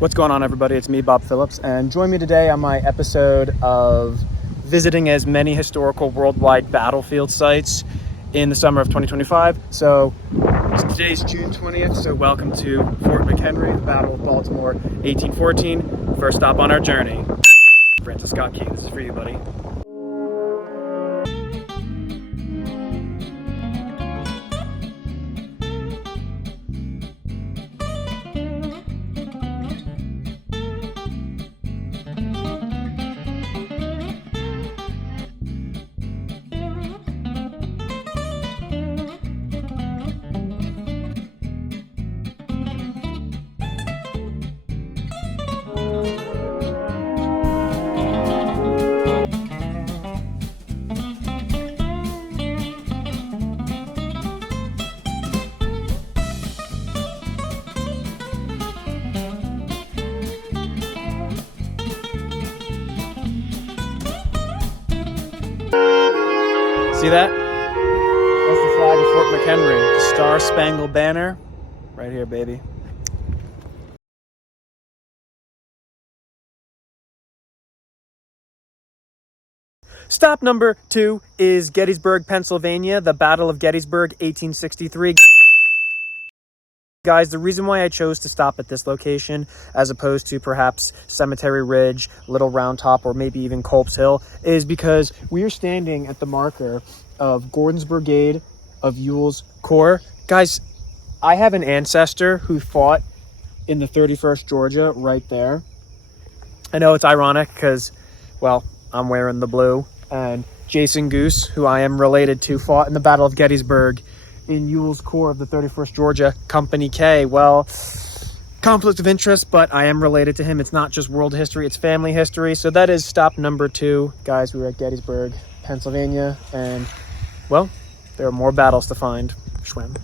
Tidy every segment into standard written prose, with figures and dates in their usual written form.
What's going on, everybody? It's me, Bob Philips, and join me today on my episode of visiting as many historical worldwide battlefield sites in the summer of 2025. So today's June 20th, so welcome to Fort McHenry, the Battle of Baltimore, 1814. First stop on our journey. Francis Scott Key, this is for you, buddy. See that? That's the flag of Fort McHenry. The Star-Spangled Banner. Right here, baby. Stop number 2 is Gettysburg, Pennsylvania. The Battle of Gettysburg, 1863. Guys, the reason why I chose to stop at this location as opposed to perhaps Cemetery Ridge, Little Round Top, or maybe even Culp's Hill is because we are standing at the marker of Gordon's Brigade of Ewell's Corps. Guys, I have an ancestor who fought in the 31st Georgia right there. I know it's ironic because, well, I'm wearing the blue, and Jason Goose, who I am related to, fought in the Battle of Gettysburg in Ewell's Corps of the 31st Georgia, Company K. Well, conflict of interest, but I am related to him. It's not just world history, it's family history. So that is stop number 2. Guys, we were at Gettysburg, Pennsylvania, and, well, there are more battles to find. Schwim.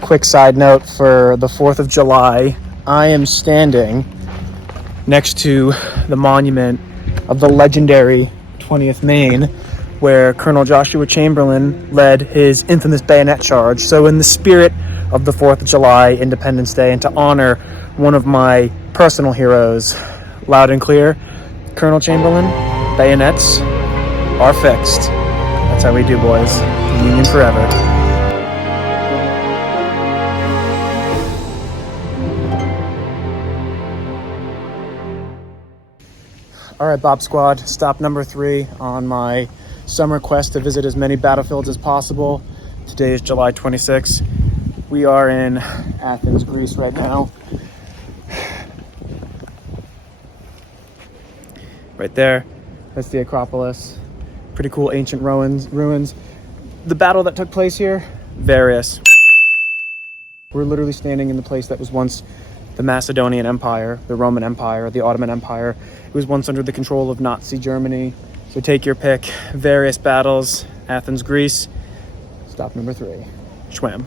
Quick side note for the 4th of July, I am standing next to the monument of the legendary 20th Maine, where Colonel Joshua Chamberlain led his infamous bayonet charge. So in the spirit of the 4th of July, Independence Day, and to honor one of my personal heroes, loud and clear, Colonel Chamberlain, bayonets are fixed. That's how we do, boys. Union forever. All right, Bob Squad, stop number 3 on my summer quest to visit as many battlefields as possible. Today is July 26th. We are in Athens, Greece right now. Right there, that's the Acropolis. Pretty cool ancient ruins. The battle that took place here, various. We're literally standing in the place that was once the Macedonian Empire, the Roman Empire, the Ottoman Empire. It was once under the control of Nazi Germany. So take your pick. Various battles. Athens, Greece. Stop number 3. Schwam.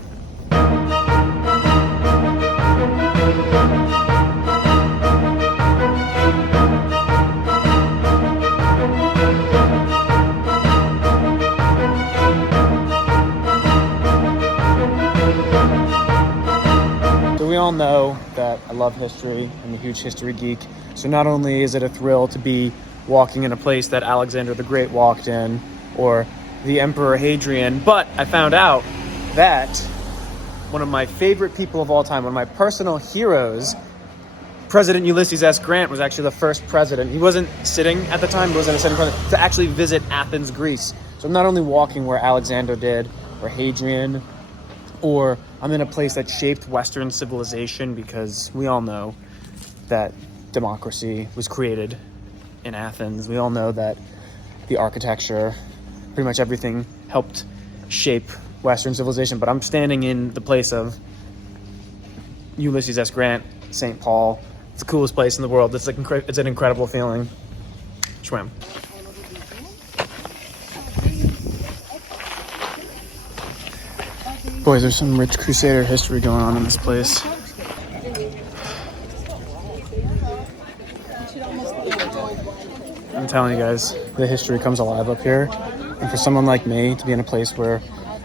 We all know that I love history. I'm a huge history geek. So not only is it a thrill to be walking in a place that Alexander the Great walked in, or the Emperor Hadrian, but I found out that one of my favorite people of all time, one of my personal heroes, President Ulysses S. Grant, was actually the first president. He wasn't sitting at the time, he wasn't a sitting president, to actually visit Athens, Greece. So I'm not only walking where Alexander did, or Hadrian, or I'm in a place that shaped Western civilization, because we all know that democracy was created in Athens. We all know that the architecture, pretty much everything helped shape Western civilization. But I'm standing in the place of Ulysses S. Grant, St. Paul, It's the coolest place in the world. It's like it's an incredible feeling. Swim. Boys, there's some rich Crusader history going on in this place. I'm telling you guys, the history comes alive up here. And for someone like me to be in a place where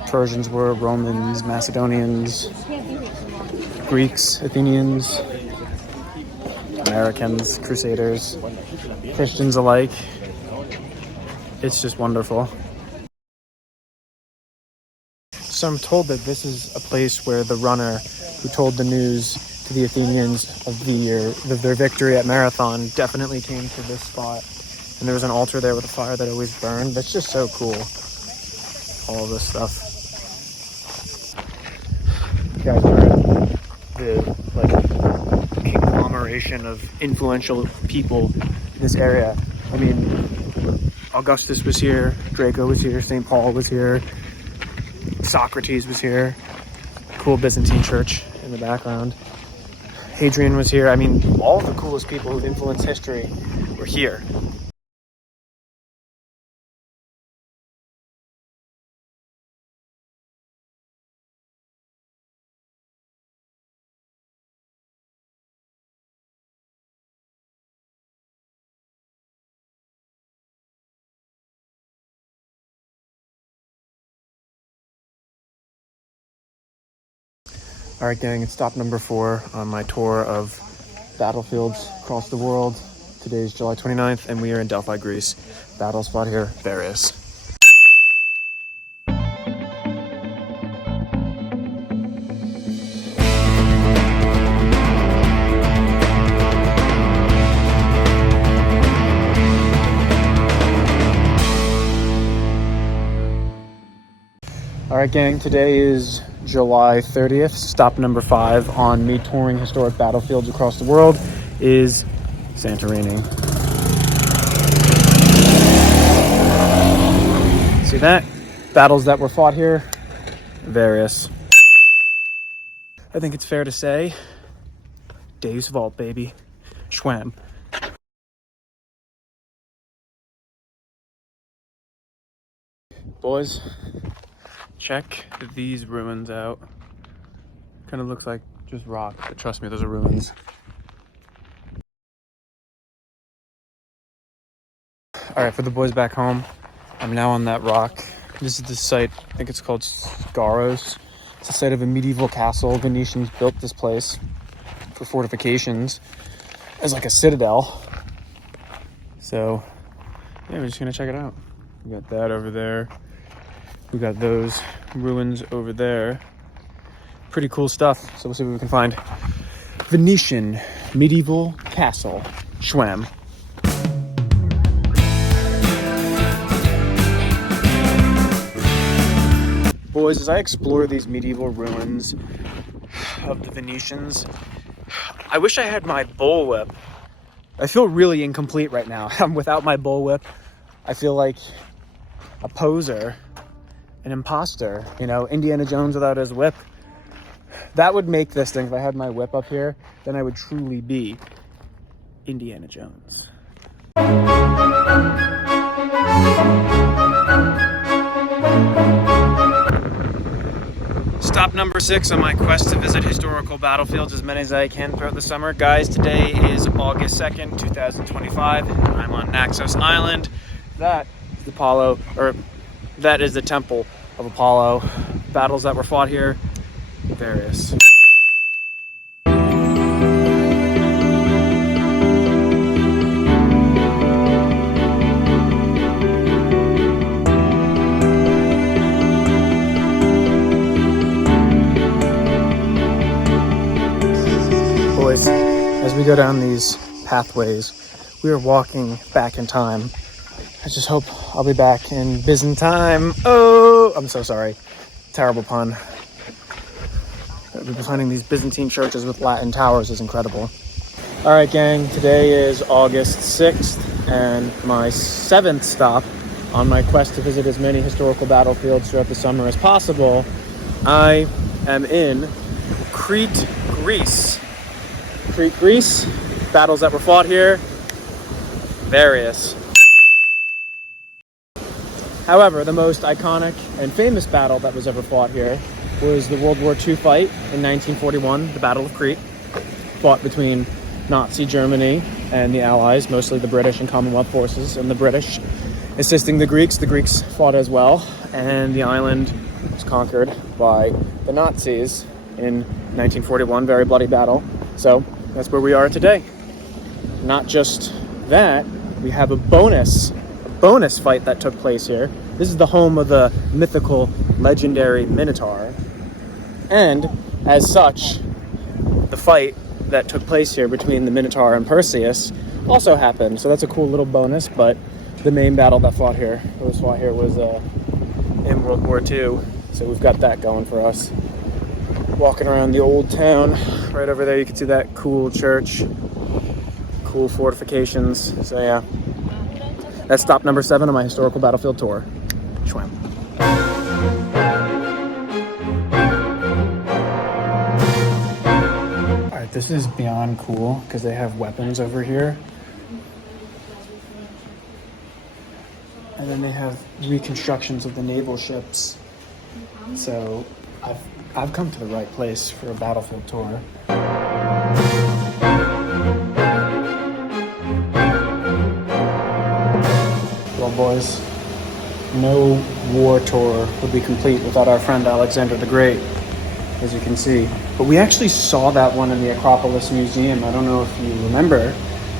Persians were, Romans, Macedonians, Greeks, Athenians, Americans, Crusaders, Christians alike, it's just wonderful. So I'm told that this is a place where the runner who told the news to the Athenians of their victory at Marathon definitely came to this spot. And there was an altar there with a fire that always burned. That's just so cool. All of this stuff. You guys are the conglomeration of influential people in this area. I mean, Augustus was here, Draco was here, St. Paul was here, Socrates was here, cool Byzantine church in the background. Hadrian was here. I mean, all the coolest people who've influenced history were here. All right, gang, it's stop number 4 on my tour of battlefields across the world. Today is July 29th, and we are in Delphi, Greece. Battle spot here, Various. All right, gang, today is July 30th. Stop number 5 on me touring historic battlefields across the world is Santorini. See that? Battles that were fought here, Various. I think it's fair to say, Dave's Vault, baby. Schwam. Boys, check these ruins out. Kind of looks like just rock, but trust me, those are ruins. All right, for the boys back home, I'm now on that rock. This is the site, I think it's called Scaros. It's the site of a medieval castle. Venetians built this place for fortifications as like a citadel. So, yeah, we're just gonna check it out. We got that over there. We got those ruins over there. Pretty cool stuff. So we'll see what we can find. Venetian medieval castle. Schwam. Boys, as I explore these medieval ruins of the Venetians, I wish I had my bullwhip. I feel really incomplete right now. I'm without my bullwhip. I feel like a poser, an imposter, you know, Indiana Jones without his whip. That would make this thing. If I had my whip up here, then I would truly be Indiana Jones. Stop number 6 on my quest to visit historical battlefields, as many as I can throughout the summer. Guys, today is August 2nd, 2025. I'm on Naxos Island. That is Apollo, or that is the Temple of Apollo. Battles that were fought here, Various. Boys, as we go down these pathways, we are walking back in time. I just hope I'll be back in Byzantine. Oh, I'm so sorry. Terrible pun. Finding these Byzantine churches with Latin towers is incredible. All right, gang, today is August 6th and my 7th stop on my quest to visit as many historical battlefields throughout the summer as possible. I am in Crete, Greece. Crete, Greece. Battles that were fought here, various. However, the most iconic and famous battle that was ever fought here was the World War II fight in 1941, the Battle of Crete, fought between Nazi Germany and the Allies, mostly the British and Commonwealth forces, and the British assisting the Greeks. The Greeks fought as well, and the island was conquered by the Nazis in 1941, very bloody battle. So that's where we are today. Not just that, we have a bonus fight that took place here. This is the home of the mythical, legendary Minotaur. And as such, the fight that took place here between the Minotaur and Perseus also happened. So that's a cool little bonus, but the main battle that was fought here was in World War II. So we've got that going for us. Walking around the old town, right over there you can see that cool church, cool fortifications. So yeah, that's stop number 7 on my historical battlefield tour. Schwam. Alright, this is beyond cool because they have weapons over here. And then they have reconstructions of the naval ships. So I've come to the right place for a battlefield tour. Well, boys, no war tour would be complete without our friend Alexander the Great, as you can see. But we actually saw that one in the Acropolis Museum. I don't know if you remember.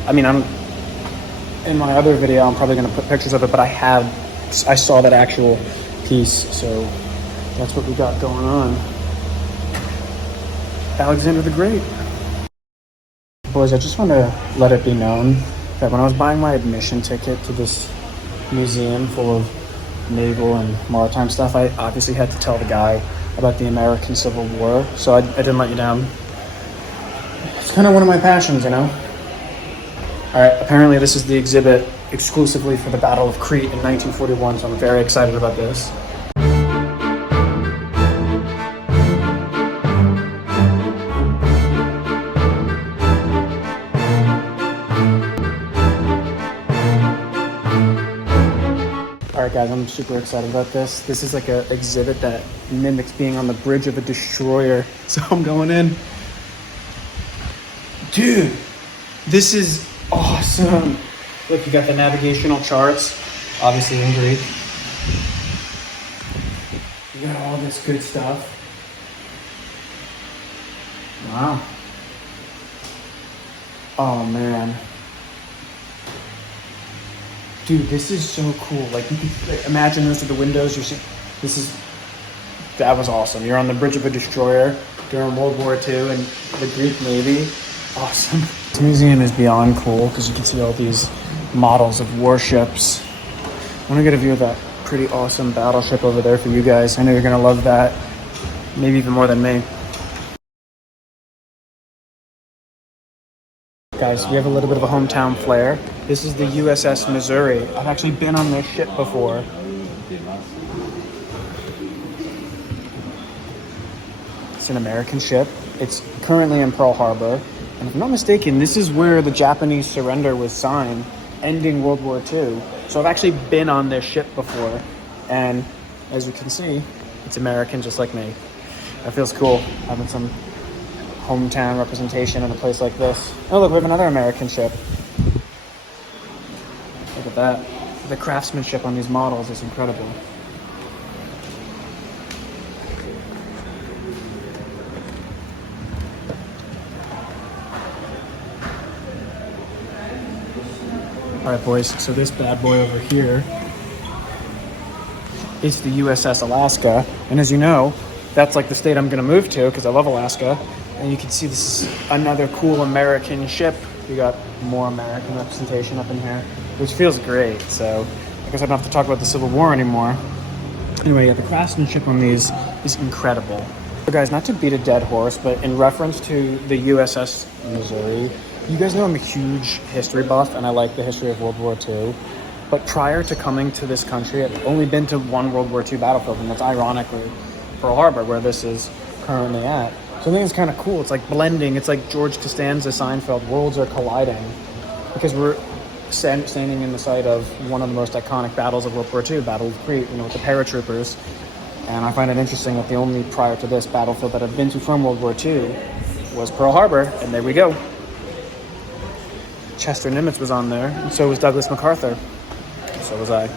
I mean, in my other video, I'm probably going to put pictures of it, but I saw that actual piece, so that's what we got going on. Alexander the Great. Boys, I just want to let it be known that when I was buying my admission ticket to this museum full of naval and maritime stuff, I obviously had to tell the guy about the American Civil War, so I didn't let you down. It's kind of one of my passions, you know? Alright, apparently this is the exhibit exclusively for the Battle of Crete in 1941, so I'm very excited about this. Alright guys, I'm super excited about this. This is like an exhibit that mimics being on the bridge of a destroyer. So I'm going in. Dude, this is awesome. Look, you got the navigational charts, obviously in Greek. You got all this good stuff. Wow. Oh man. Dude, this is so cool. Like, you can imagine those are the windows you see. That was awesome. You're on the bridge of a destroyer during World War II and the Greek Navy. Awesome. This museum is beyond cool because you can see all these models of warships. I want to get a view of that pretty awesome battleship over there for you guys. I know you're going to love that. Maybe even more than me. Guys, we have a little bit of a hometown flair. This is the USS Missouri. I've actually been on this ship before. It's an American ship. It's currently in Pearl Harbor. And if I'm not mistaken, this is where the Japanese surrender was signed, ending World War II. So I've actually been on this ship before. And as you can see, it's American just like me. That feels cool, having some hometown representation in a place like this. Oh look, we have another American ship. Look at that. The craftsmanship on these models is incredible. Alright boys, so this bad boy over here is the USS Alaska, and as you know, that's like the state I'm gonna move to because I love Alaska. And you can see this is another cool American ship. We got more American representation up in here, which feels great. So I guess I don't have to talk about the Civil War anymore. Anyway, yeah, the craftsmanship on these is incredible. So guys, not to beat a dead horse, but in reference to the USS Missouri, you guys know I'm a huge history buff and I like the history of World War II. But prior to coming to this country, I've only been to one World War II battlefield, and that's ironically Pearl Harbor, where this is currently at. So I think it's kind of cool. It's like blending. It's like George Costanza, Seinfeld. Worlds are colliding because we're standing in the site of one of the most iconic battles of World War II, Battle of Crete, with the paratroopers. And I find it interesting that the only prior to this battlefield that I've been to from World War II was Pearl Harbor, and there we go. Chester Nimitz was on there, and so was Douglas MacArthur. So was I.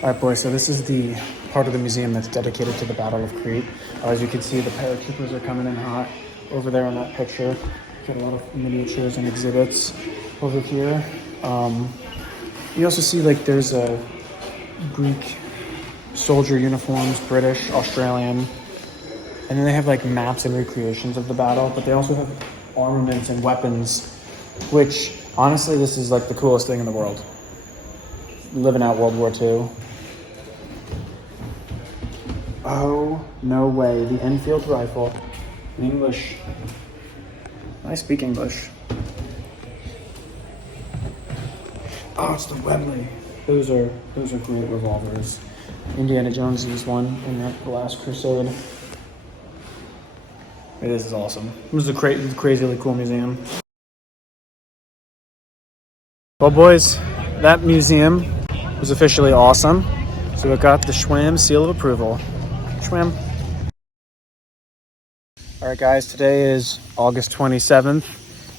All right, boys, so this is the part of the museum that's dedicated to the Battle of Crete. As you can see, the paratroopers are coming in hot over there in that picture. Got a lot of miniatures and exhibits over here. You also see, like, there's a Greek soldier uniforms, British, Australian, and then they have, like, maps and recreations of the battle, but they also have armaments and weapons, which, honestly, this is, like, the coolest thing in the world. Living out World War II. Oh, no way. The Enfield rifle. In English. I speak English. Oh, it's the Webley. Those are great revolvers. Indiana Jones used one in that last Crusade. This is awesome. This is a crazily cool museum. Well, boys, that museum was officially awesome. So it got the Schwam seal of approval. Schwam. All right, guys, today is August 27th,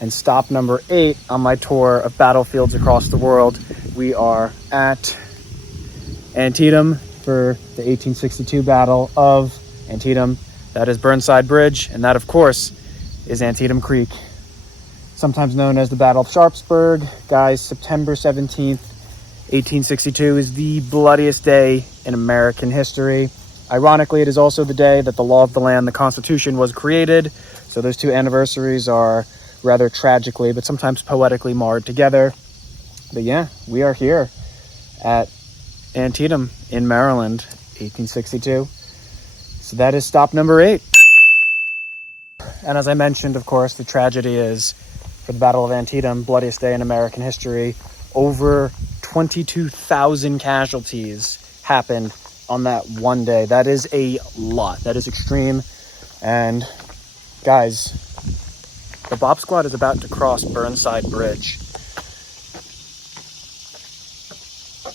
and stop number 8 on my tour of battlefields across the world. We are at Antietam for the 1862 Battle of Antietam. That is Burnside Bridge, and that, of course, is Antietam Creek, sometimes known as the Battle of Sharpsburg. Guys, September 17th, 1862 is the bloodiest day in American history. Ironically, it is also the day that the law of the land, the Constitution, was created. So those two anniversaries are rather tragically, but sometimes poetically marred together. But yeah, we are here at Antietam in Maryland, 1862. So that is stop number 8. And as I mentioned, of course, the tragedy is, for the Battle of Antietam, bloodiest day in American history, over 22,000 casualties happened on that one day. That is a lot. That is extreme. And guys, the Bob Squad is about to cross Burnside Bridge.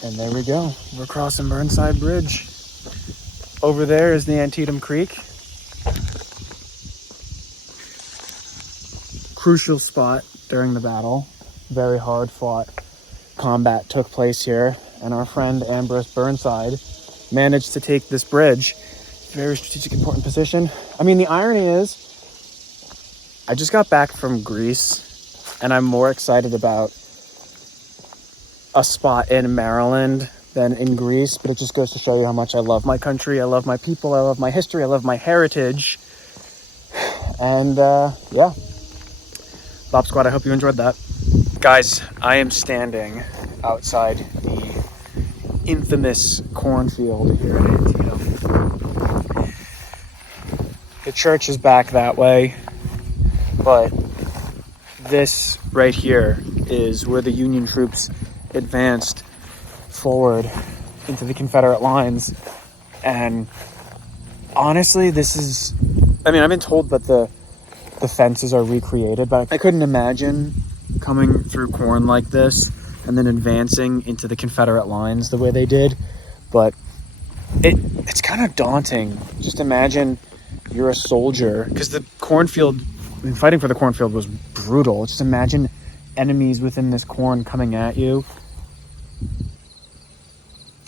And there we go. We're crossing Burnside Bridge. Over there is the Antietam Creek. Crucial spot during the battle. Very hard fought combat took place here, and our friend Ambrose Burnside managed to take this bridge. Very strategic, important position. I mean, the irony is, I just got back from Greece, and I'm more excited about a spot in Maryland than in Greece, but it just goes to show you how much I love my country, I love my people, I love my history, I love my heritage. And yeah, Bob Squad, I hope you enjoyed that. Guys, I am standing outside the infamous cornfield here in Antietam. The church is back that way, but this right here is where the Union troops advanced forward into the Confederate lines. And honestly, this is, I mean, I've been told that the fences are recreated, but I couldn't imagine coming through corn like this and then advancing into the Confederate lines the way they did. But it's kind of daunting. Just imagine you're a soldier, because the cornfield, fighting for the cornfield was brutal. Just imagine enemies within this corn coming at you.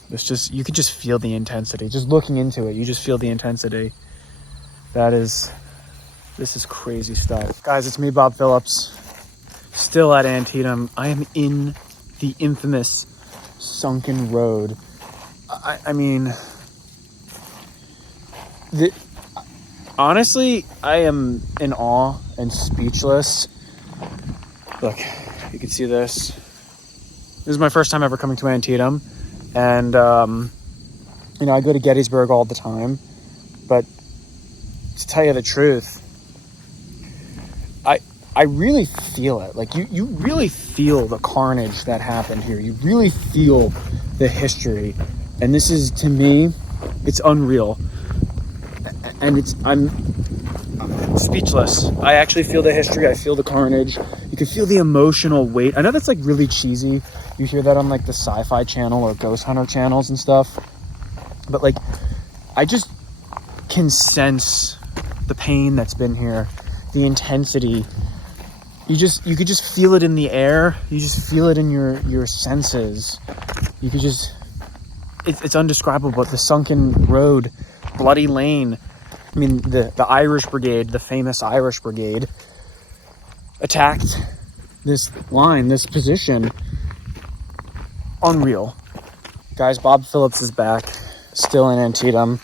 You could just feel the intensity. Just looking into it, you just feel the intensity. This is crazy stuff. Guys, it's me, Bob Philips, still at Antietam. I am in the infamous sunken road. I mean, honestly, I am in awe and speechless. Look, you can see this. This is my first time ever coming to Antietam. And, you know, I go to Gettysburg all the time. But to tell you the truth, I really feel it. Like, you really feel the carnage that happened here. You really feel the history. And this is, to me, it's unreal. And I'm speechless. I actually feel the history. I feel the carnage. You can feel the emotional weight. I know that's like really cheesy. You hear that on like the Sci-Fi Channel or Ghost Hunter channels and stuff. But like, I just can sense the pain that's been here, the intensity. You could just feel it in the air. You just feel it in your senses. You could just, it's undescribable. The sunken road, bloody lane. I mean, the Irish Brigade, the famous Irish Brigade, attacked this line, this position. Unreal. Guys, Bob Philips is back, still in Antietam.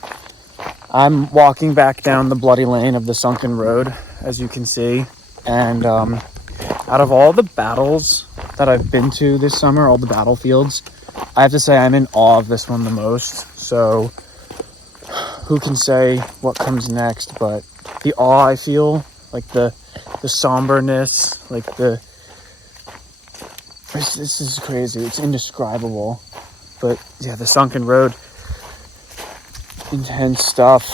I'm walking back down the bloody lane of the sunken road, as you can see. And out of all the battles that I've been to this summer, all the battlefields, I have to say I'm in awe of this one the most. So who can say what comes next? But the awe I feel, like the somberness, like this is crazy. It's indescribable. But yeah, the sunken road, intense stuff.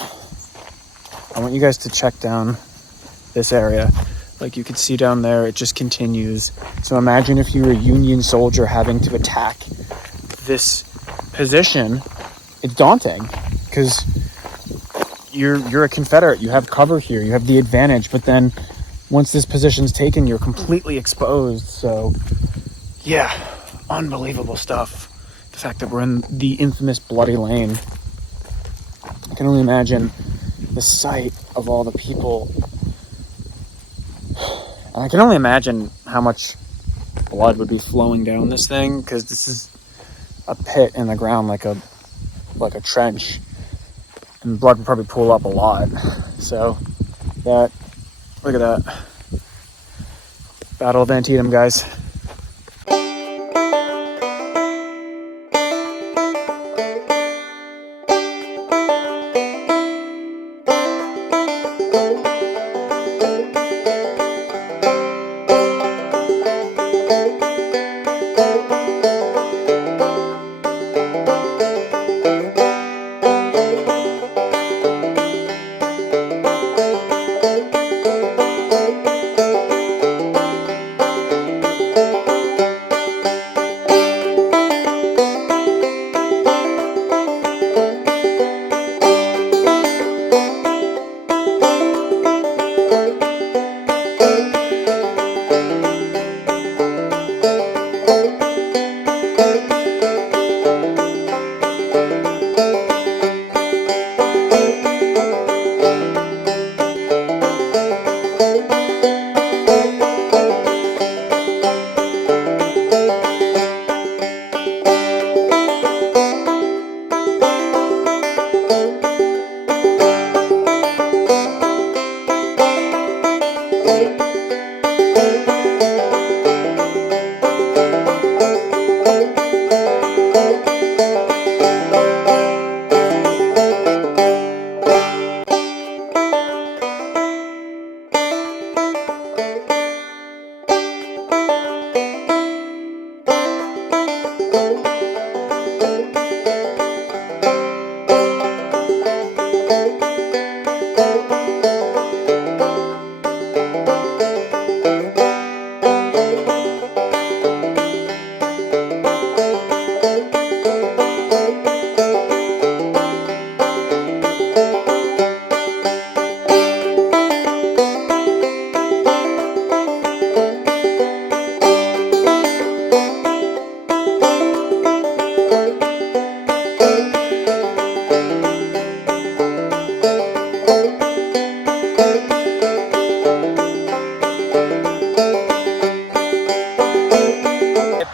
I want you guys to check down this area. Like you could see down there, it just continues. So imagine if you were a Union soldier having to attack this position. It's daunting because you're a Confederate. You have cover here. You have the advantage. But then once this position's taken, you're completely exposed. So yeah, unbelievable stuff. The fact that we're in the infamous bloody lane. I can only imagine the sight of all the people. And I can only imagine how much blood would be flowing down this thing, because this is a pit in the ground, like a trench, and blood would probably pool up a lot. So look at that. Battle of Antietam, guys.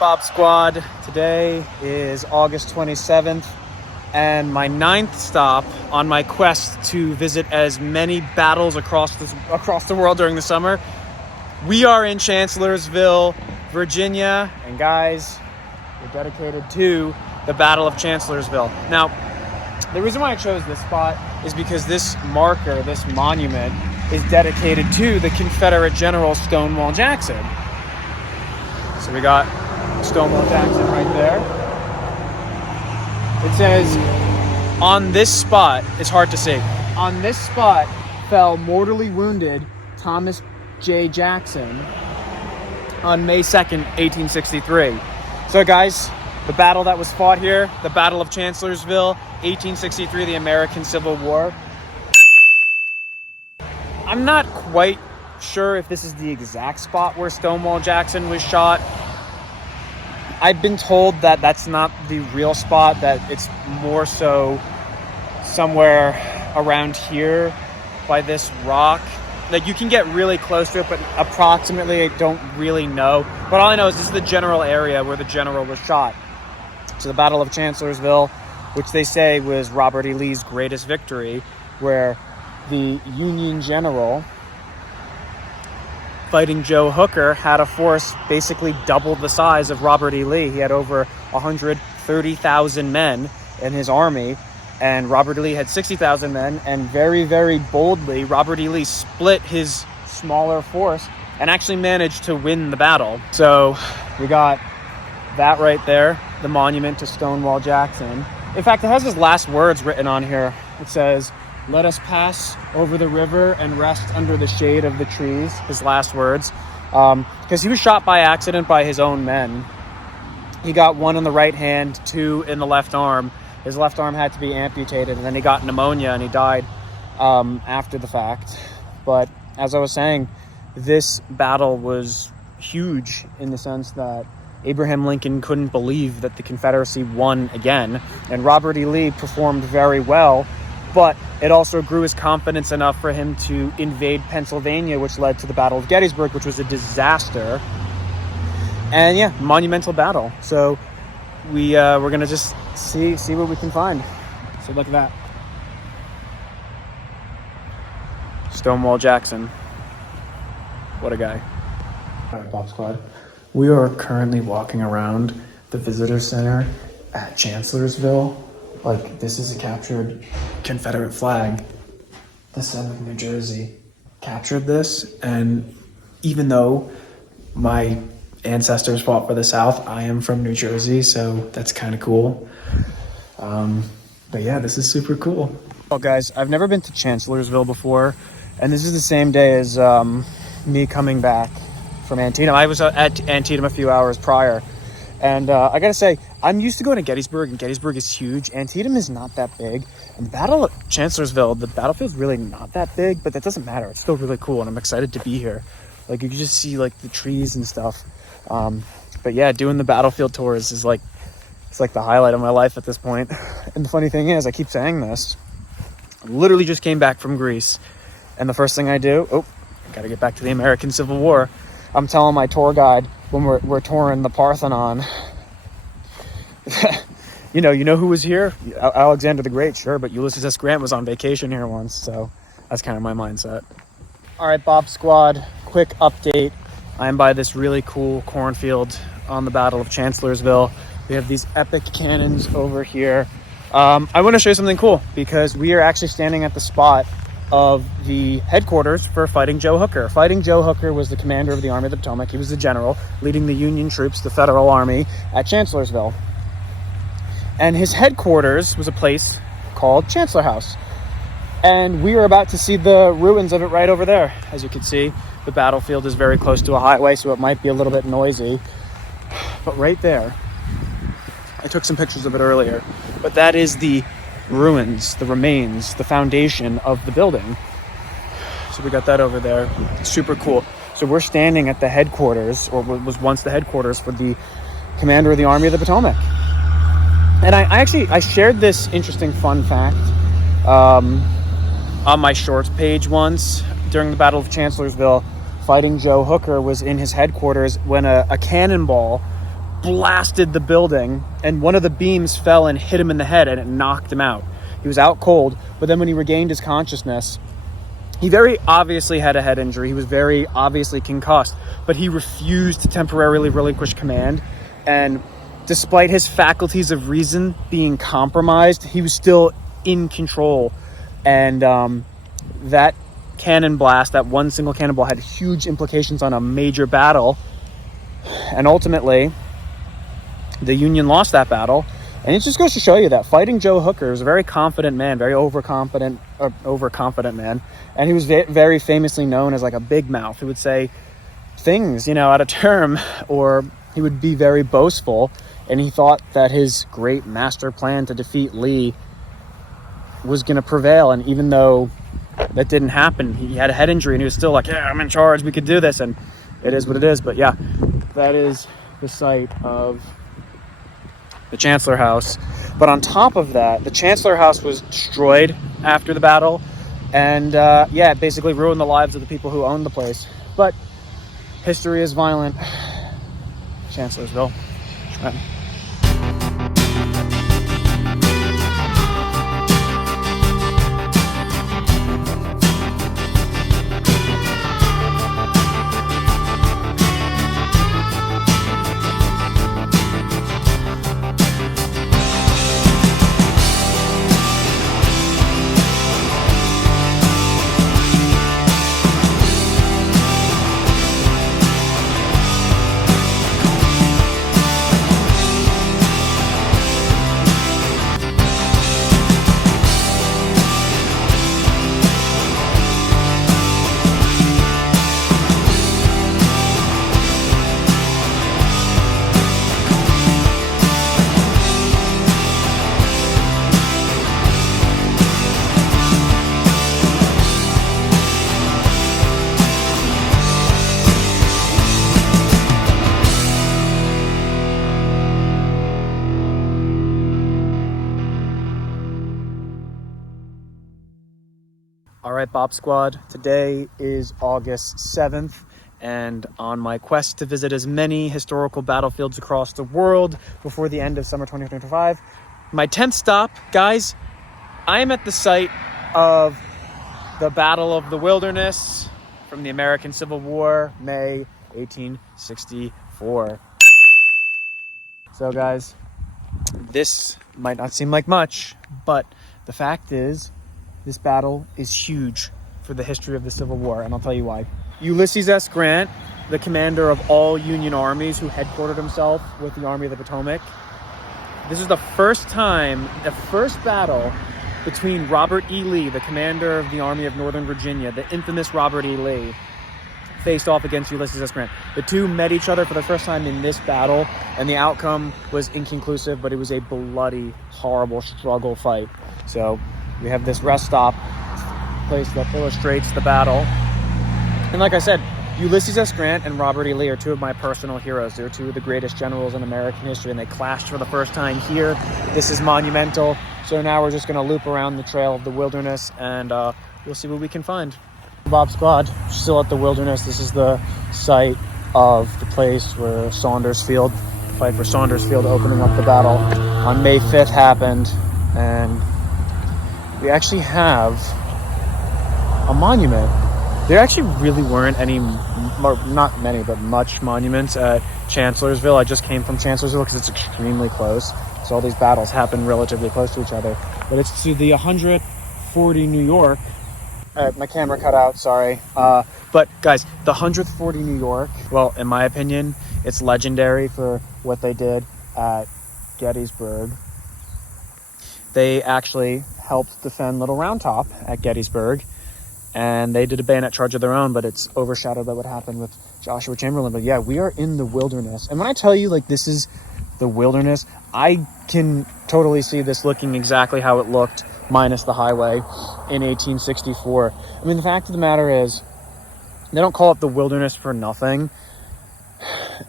Bob Squad. Today is August 27th, and my 9th stop on my quest to visit as many battles across the world during the summer. We are in Chancellorsville, Virginia, and guys, we're dedicated to the Battle of Chancellorsville. Now, the reason why I chose this spot is because this marker, this monument, is dedicated to the Confederate General Stonewall Jackson. So we got Stonewall Jackson right there. It says, on this spot, it's hard to see, on this spot fell mortally wounded Thomas J. Jackson on May 2nd, 1863. So guys, the battle that was fought here, the Battle of Chancellorsville, 1863, the American Civil War. I'm not quite sure if this is the exact spot where Stonewall Jackson was shot. I've been told that that's not the real spot, that it's more so somewhere around here by this rock. Like, you can get really close to it, but approximately I don't really know. But all I know is this is the general area where the general was shot. So the Battle of Chancellorsville, which they say was Robert E. Lee's greatest victory, where the Union general fighting Joe Hooker had a force basically double the size of Robert E. Lee. He had over 130,000 men in his army, and Robert E. Lee had 60,000 men, and very, very boldly, Robert E. Lee split his smaller force and actually managed to win the battle. So we got that right there, the monument to Stonewall Jackson. In fact, it has his last words written on here. It says, "Let us pass over the river and rest under the shade of the trees." His last words. Because he was shot by accident by his own men. He got one in the right hand, two in the left arm. His left arm had to be amputated, and then he got pneumonia and he died after the fact. But as I was saying, this battle was huge in the sense that Abraham Lincoln couldn't believe that the Confederacy won again, and Robert E. Lee performed very well, but it also grew his confidence enough for him to invade Pennsylvania, which led to the Battle of Gettysburg, which was a disaster. And yeah, monumental battle. So we're gonna just see what we can find. So look at that. Stonewall Jackson. What a guy. All right, Bob Squad. We are currently walking around the visitor center at Chancellorsville. Like, this is a captured Confederate flag. The son of New Jersey captured this, and even though my ancestors fought for the South, I am from New Jersey, so that's kind of cool. But yeah, this is super cool. Well, guys, I've never been to Chancellorsville before, and this is the same day as me coming back from Antietam. I was at Antietam a few hours prior, and I gotta say, I'm used to going to Gettysburg, and Gettysburg is huge. Antietam is not that big, and the Battle of Chancellorsville, the battlefield's really not that big, but that doesn't matter. It's still really cool, and I'm excited to be here. Like, you can just see like the trees and stuff. But yeah, doing the battlefield tours is like, it's like the highlight of my life at this point. And the funny thing is, I keep saying this, I literally just came back from Greece, and the first thing I do, I gotta get back to the American Civil War. I'm telling my tour guide when we're touring the Parthenon, you know who was here? Alexander the Great, sure, but Ulysses S. Grant was on vacation here once, so that's kind of my mindset. All right, Bob Squad, quick update. I am by this really cool cornfield on the Battle of Chancellorsville. We have these epic cannons over here. I want to show you something cool because we are actually standing at the spot of the headquarters for Fighting Joe Hooker. Fighting Joe Hooker was the commander of the Army of the Potomac. He was the general leading the Union troops, the Federal Army, at Chancellorsville. And his headquarters was a place called Chancellor House. And we are about to see the ruins of it right over there. As you can see, the battlefield is very close to a highway, so it might be a little bit noisy. But right there, I took some pictures of it earlier, but that is the ruins, the remains, the foundation of the building. So we got that over there. Super cool. So we're standing at the headquarters, or what was once the headquarters for the commander of the Army of the Potomac. And I shared this interesting fun fact on my shorts page once. During the Battle of Chancellorsville, Fighting Joe Hooker was in his headquarters when a cannonball blasted the building, and one of the beams fell and hit him in the head, and it knocked him out. He was out cold, but then when he regained his consciousness, he very obviously had a head injury. He was very obviously concussed, but he refused to temporarily relinquish command. And despite his faculties of reason being compromised, he was still in control. And that cannon blast, that one single cannonball, had huge implications on a major battle. And ultimately, the Union lost that battle. And it just goes to show you that fighting Joe Hooker was a very confident man, very overconfident man. And he was very famously known as like a big mouth who would say things, out of term, or he would be very boastful. And he thought that his great master plan to defeat Lee was going to prevail. And even though that didn't happen, he had a head injury and he was still like, yeah, I'm in charge. We could do this. And it is what it is. But yeah, that is the site of the Chancellor House. But on top of that, the Chancellor House was destroyed after the battle, and it basically ruined the lives of the people who owned the place. But history is violent. Chancellorsville. All right, Bob Squad, today is August 7th, and on my quest to visit as many historical battlefields across the world before the end of summer 2025, my 10th stop, guys, I am at the site of the Battle of the Wilderness from the American Civil War, May 1864. So, guys, this might not seem like much, but the fact is, this battle is huge for the history of the Civil War, and I'll tell you why. Ulysses S. Grant, the commander of all Union armies who headquartered himself with the Army of the Potomac, this is the first battle between Robert E. Lee, the commander of the Army of Northern Virginia, the infamous Robert E. Lee, faced off against Ulysses S. Grant. The two met each other for the first time in this battle, and the outcome was inconclusive, but it was a bloody, horrible struggle fight. So we have this rest stop place that illustrates the battle. And like I said, Ulysses S. Grant and Robert E. Lee are two of my personal heroes. They're two of the greatest generals in American history, and they clashed for the first time here. This is monumental. So now we're just going to loop around the Trail of the Wilderness, and we'll see what we can find. Bob Squad, still at the Wilderness. This is the site of the place where Saundersfield, the fight for Saundersfield opening up the battle on May 5th happened, and we actually have a monument. There actually really weren't any, not many, but much monuments at Chancellorsville. I just came from Chancellorsville because it's extremely close. So all these battles happen relatively close to each other. But it's to the 140 New York. My camera cut out, sorry. But guys, the 140 New York, well, in my opinion, it's legendary for what they did at Gettysburg. They actually helped defend Little Round Top at Gettysburg, and they did a bayonet charge of their own, but it's overshadowed by what happened with Joshua Chamberlain. But yeah, we are in the wilderness. And when I tell you, like, this is the wilderness, I can totally see this looking exactly how it looked, minus the highway, in 1864. I mean, the fact of the matter is, they don't call it the wilderness for nothing.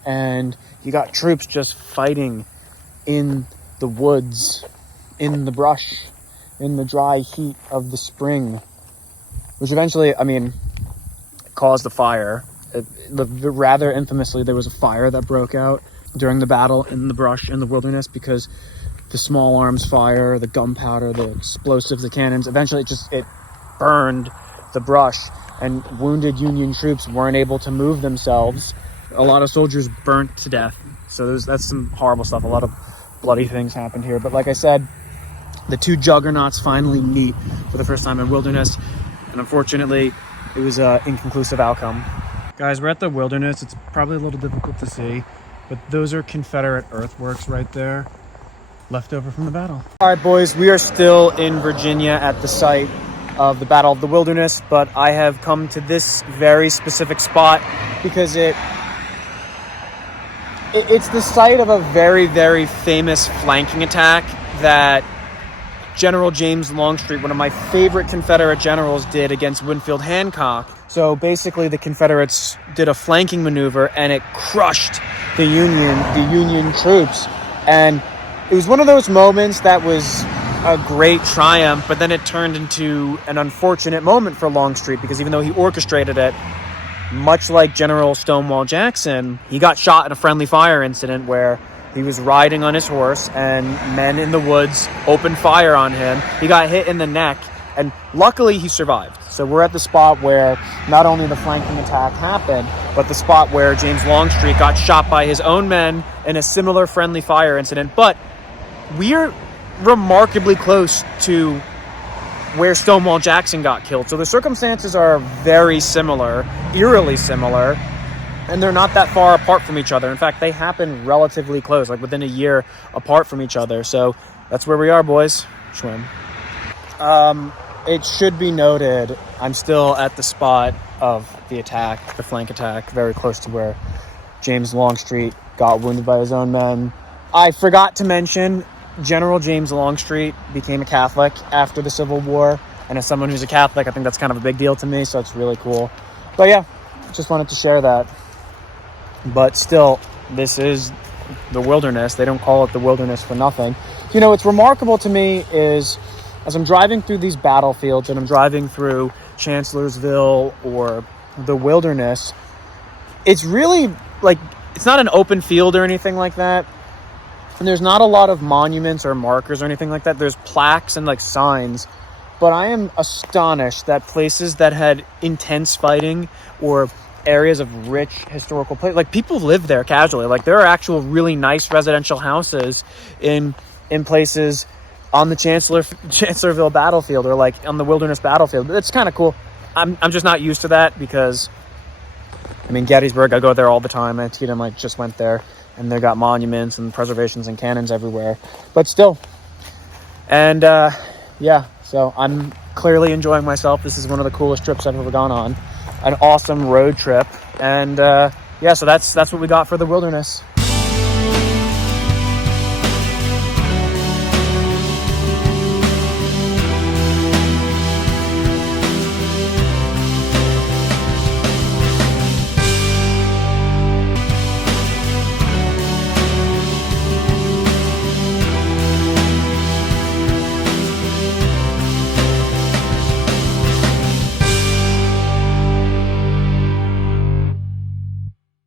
And you got troops just fighting in the woods, in the brush, in the dry heat of the spring, which eventually, I mean, caused the fire. Rather infamously, there was a fire that broke out during the battle in the brush in the wilderness, because the small arms fire, the gunpowder, the explosives, the cannons, eventually it burned the brush, and wounded Union troops weren't able to move themselves. A lot of soldiers burnt to death. So that's some horrible stuff. A lot of bloody things happened here. But like I said, the two juggernauts finally meet for the first time in Wilderness, and unfortunately it was an inconclusive outcome. Guys, we're at the Wilderness. It's probably a little difficult to see, but those are Confederate earthworks right there, left over from the battle. All right, boys, we are still in Virginia at the site of the Battle of the Wilderness, but I have come to this very specific spot because it's the site of a very, very famous flanking attack that General James Longstreet, one of my favorite Confederate generals, did against Winfield Hancock. So basically the Confederates did a flanking maneuver and it crushed the Union troops. And it was one of those moments that was a great triumph, but then it turned into an unfortunate moment for Longstreet, because even though he orchestrated it, much like General Stonewall Jackson, he got shot in a friendly fire incident where he was riding on his horse and men in the woods opened fire on him. He got hit in the neck, and luckily he survived. So we're at the spot where not only the flanking attack happened, but the spot where James Longstreet got shot by his own men in a similar friendly fire incident. But we're remarkably close to where Stonewall Jackson got killed. So the circumstances are very similar, eerily similar, and they're not that far apart from each other. In fact, they happen relatively close, like within a year apart from each other. So that's where we are, boys. Schwinn. It should be noted, I'm still at the spot of the attack, the flank attack, very close to where James Longstreet got wounded by his own men. I forgot to mention, General James Longstreet became a Catholic after the Civil War, and as someone who's a Catholic, I think that's kind of a big deal to me, so it's really cool. But yeah, just wanted to share that. But still, this is the Wilderness. They don't call it the Wilderness for nothing. You know, what's remarkable to me is, as I'm driving through these battlefields and I'm driving through Chancellorsville or the Wilderness, it's really, like, it's not an open field or anything like that. And there's not a lot of monuments or markers or anything like that. There's plaques and, like, signs. But I am astonished that places that had intense fighting or areas of rich historical place, like, people live there casually. Like, there are actual really nice residential houses in places on the Chancellorsville battlefield, or like on the Wilderness battlefield. It's kind of cool. I'm just not used to that, because I mean, Gettysburg, I go there all the time. Antietam, I just went there, and they got monuments and preservations and cannons everywhere. But still, and yeah, so I'm clearly enjoying myself. This is one of the coolest trips I've ever gone on. An awesome road trip. And yeah, so that's what we got for the Wilderness.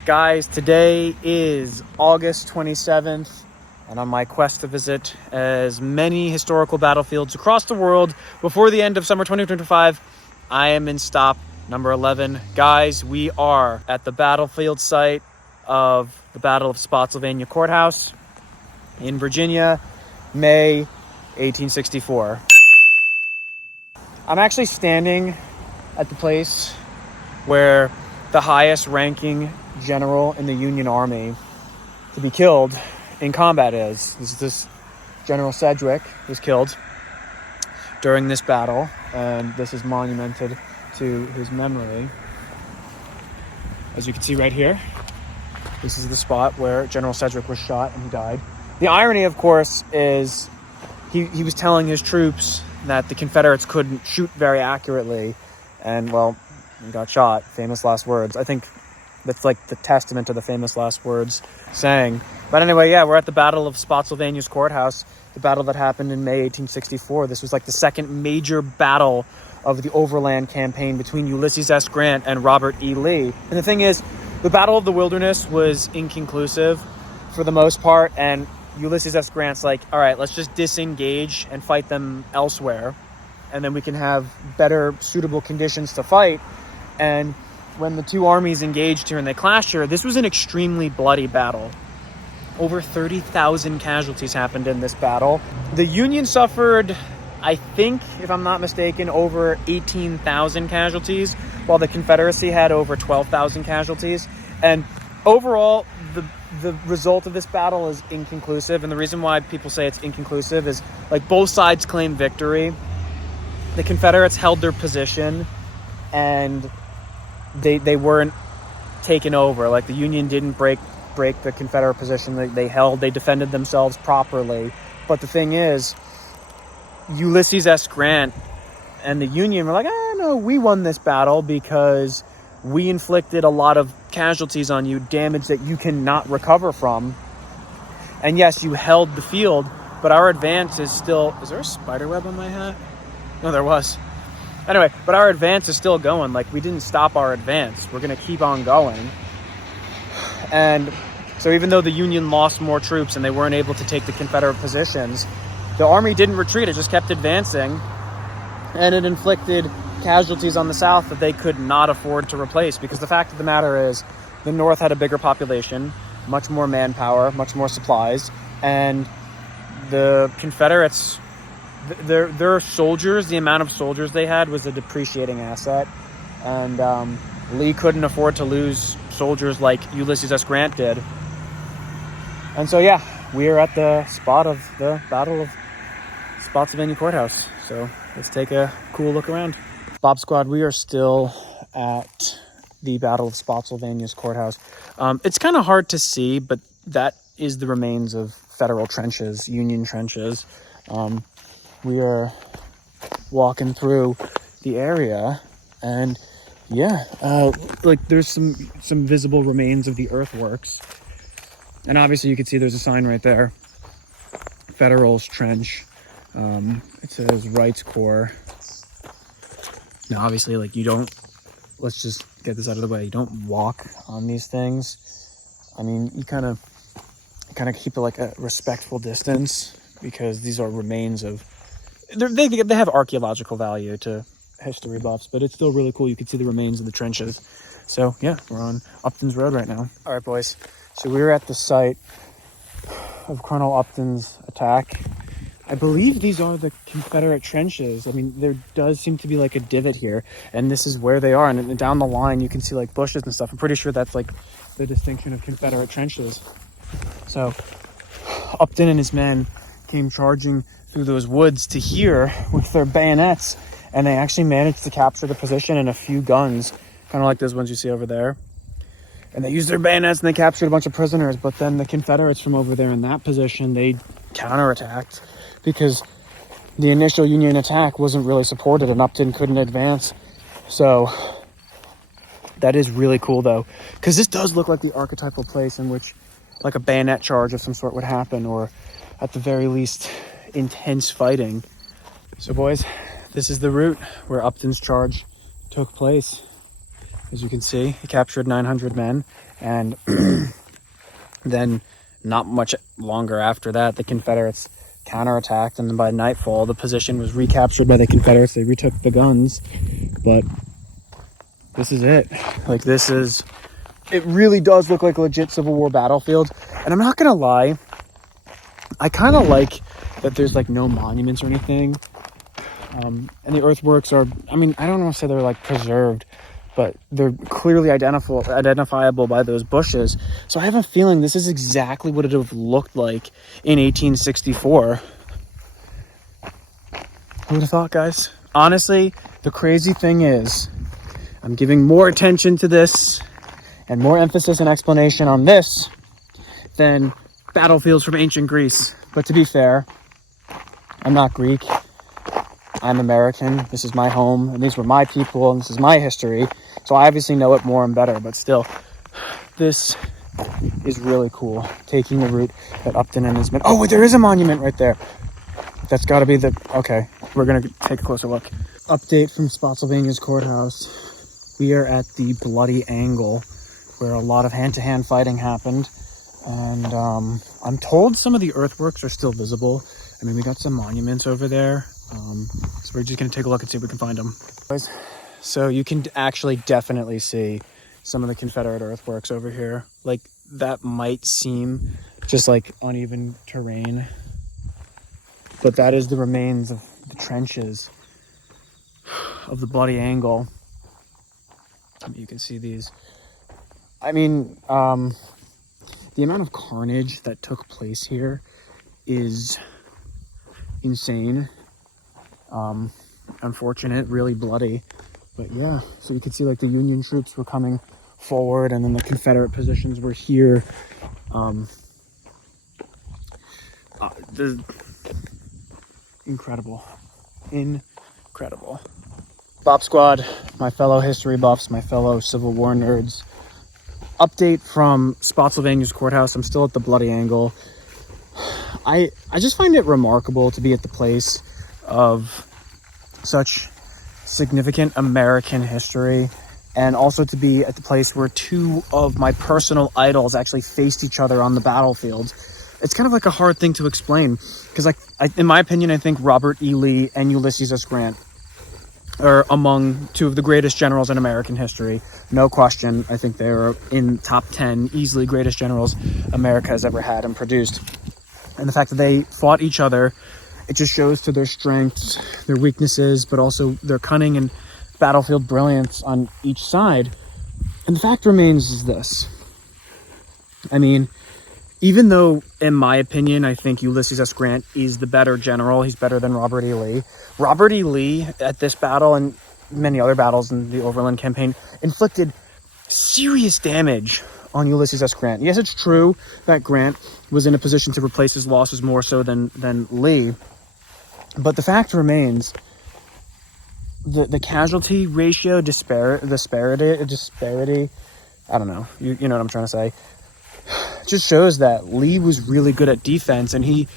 Guys, today is August 27th, and on my quest to visit as many historical battlefields across the world before the end of summer 2025, I am in stop number 11. Guys, we are at the battlefield site of the Battle of Spotsylvania Courthouse in Virginia, May 1864. I'm actually standing at the place where the highest ranking general in the Union Army to be killed in combat is. This General Sedgwick was killed during this battle, and this is monumented to his memory. As you can see right here, this is the spot where General Sedgwick was shot and he died. The irony, of course, is he was telling his troops that the Confederates couldn't shoot very accurately, and, well, he got shot. Famous last words. I think that's like the testament to the famous last words saying. But anyway, yeah, we're at the Battle of Spotsylvania's Courthouse, the battle that happened in May 1864. This was like the second major battle of the overland campaign between Ulysses S. Grant and Robert E. Lee. And the thing is, the Battle of the Wilderness was inconclusive. for the most part, and Ulysses S. Grant's like, all right, let's just disengage and fight them elsewhere, and then we can have better suitable conditions to fight. And when the two armies engaged here and they clashed here, this was an extremely bloody battle. Over 30,000 casualties happened in this battle. The Union suffered, I think, if I'm not mistaken, over 18,000 casualties, while the Confederacy had over 12,000 casualties. And overall, the result of this battle is inconclusive. And the reason why people say it's inconclusive is, like, both sides claim victory. The Confederates held their position, and they weren't taken over. Like, the Union didn't break the Confederate position. They defended themselves properly. But the thing is, Ulysses S. Grant and the Union were like, no, we won this battle because we inflicted a lot of casualties on you, damage that you cannot recover from. And yes, you held the field, but our advance is still... Is there a spider web on my hat? No, there was. Anyway, but our advance is still going. Like, we didn't stop our advance. We're going to keep on going. And so even though the Union lost more troops and they weren't able to take the Confederate positions, the army didn't retreat. It just kept advancing. And it inflicted casualties on the South that they could not afford to replace. Because the fact of the matter is, the North had a bigger population, much more manpower, much more supplies. And the Confederates, their soldiers, the amount of soldiers they had was a depreciating asset. And Lee couldn't afford to lose soldiers like Ulysses S. Grant did. And so, yeah, we are at the spot of the Battle of Spotsylvania Courthouse. So let's take a cool look around. Bob Squad, we are still at the Battle of Spotsylvania's courthouse. It's kind of hard to see, but that is the remains of Federal trenches, Union trenches. We are walking through the area, and yeah, like there's some visible remains of the earthworks. And obviously you can see there's a sign right there. Federal's Trench. It says Wright's Corps. Now, obviously, like, you don't... Let's just get this out of the way. You don't walk on these things. I mean, you kind of keep it like a respectful distance, because these are remains of... They have archaeological value to history buffs, but it's still really cool. You can see the remains of the trenches. So, yeah, we're on Upton's Road right now. All right, boys. So we're at the site of Colonel Upton's attack. I believe these are the Confederate trenches. I mean, there does seem to be like a divot here, and this is where they are. And down the line, you can see like bushes and stuff. I'm pretty sure that's like the distinction of Confederate trenches. So Upton and his men came charging through those woods to here with their bayonets, and they actually managed to capture the position and a few guns, kind of like those ones you see over there. And they used their bayonets and they captured a bunch of prisoners. But then the Confederates from over there in that position, they counterattacked, because the initial Union attack wasn't really supported and Upton couldn't advance. So that is really cool, though, because this does look like the archetypal place in which like a bayonet charge of some sort would happen, or at the very least intense fighting. So, boys, this is the route where Upton's charge took place. As you can see, he captured 900 men, and then not much longer after that, the Confederates counterattacked, and then by nightfall, the position was recaptured by the Confederates. They retook the guns, but this is it. Like, it really does look like a legit Civil War battlefield, and I'm not gonna lie, I kind of like that there's, like, no monuments or anything, and the earthworks are, I mean, I don't want to say they're, like, preserved, but they're clearly identifiable by those bushes. So I have a feeling this is exactly what it would have looked like in 1864. Who would have thought, guys? Honestly, the crazy thing is, I'm giving more attention to this and more emphasis and explanation on this than battlefields from ancient Greece. But to be fair, I'm not Greek. I'm American. This is my home, and these were my people, and this is my history. So I obviously know it more and better, but still, this is really cool. Taking the route that Upton and his men... Oh, wait, there is a monument right there. That's got to be the... Okay, we're going to take a closer look. Update from Spotsylvania's courthouse. We are at the bloody angle where a lot of hand-to-hand fighting happened. And I'm told some of the earthworks are still visible. I mean, we got some monuments over there. So we're just gonna take a look and see if we can find them. So you can actually definitely see some of the Confederate earthworks over here. Like, that might seem just like uneven terrain, but that is the remains of the trenches of the Bloody Angle. You can see these. I mean, the amount of carnage that took place here is insane. Unfortunate, really bloody. But yeah, so you can see like the Union troops were coming forward, and then the Confederate positions were here. Incredible. Bop Squad, my fellow history buffs, my fellow Civil War nerds. Update from Spotsylvania's courthouse. I'm still at the Bloody Angle. I just find it remarkable to be at the place of such significant American history, and also to be at the place where two of my personal idols actually faced each other on the battlefield. It's kind of like a hard thing to explain, because in my opinion, I think Robert E. Lee and Ulysses S. Grant are among two of the greatest generals in American history. No question. I think they're in top 10 easily greatest generals America has ever had and produced. And the fact that they fought each other, it just shows to their strengths, their weaknesses, but also their cunning and battlefield brilliance on each side. And the fact remains is this. I mean, even though, in my opinion, I think Ulysses S. Grant is the better general, he's better than Robert E. Lee. Robert E. Lee, at this battle and many other battles in the Overland Campaign, inflicted serious damage on Ulysses S. Grant. Yes, it's true that Grant was in a position to replace his losses more so than Lee, but the fact remains, the casualty ratio disparity, I don't know, you know what I'm trying to say, just shows that Lee was really good at defense, and he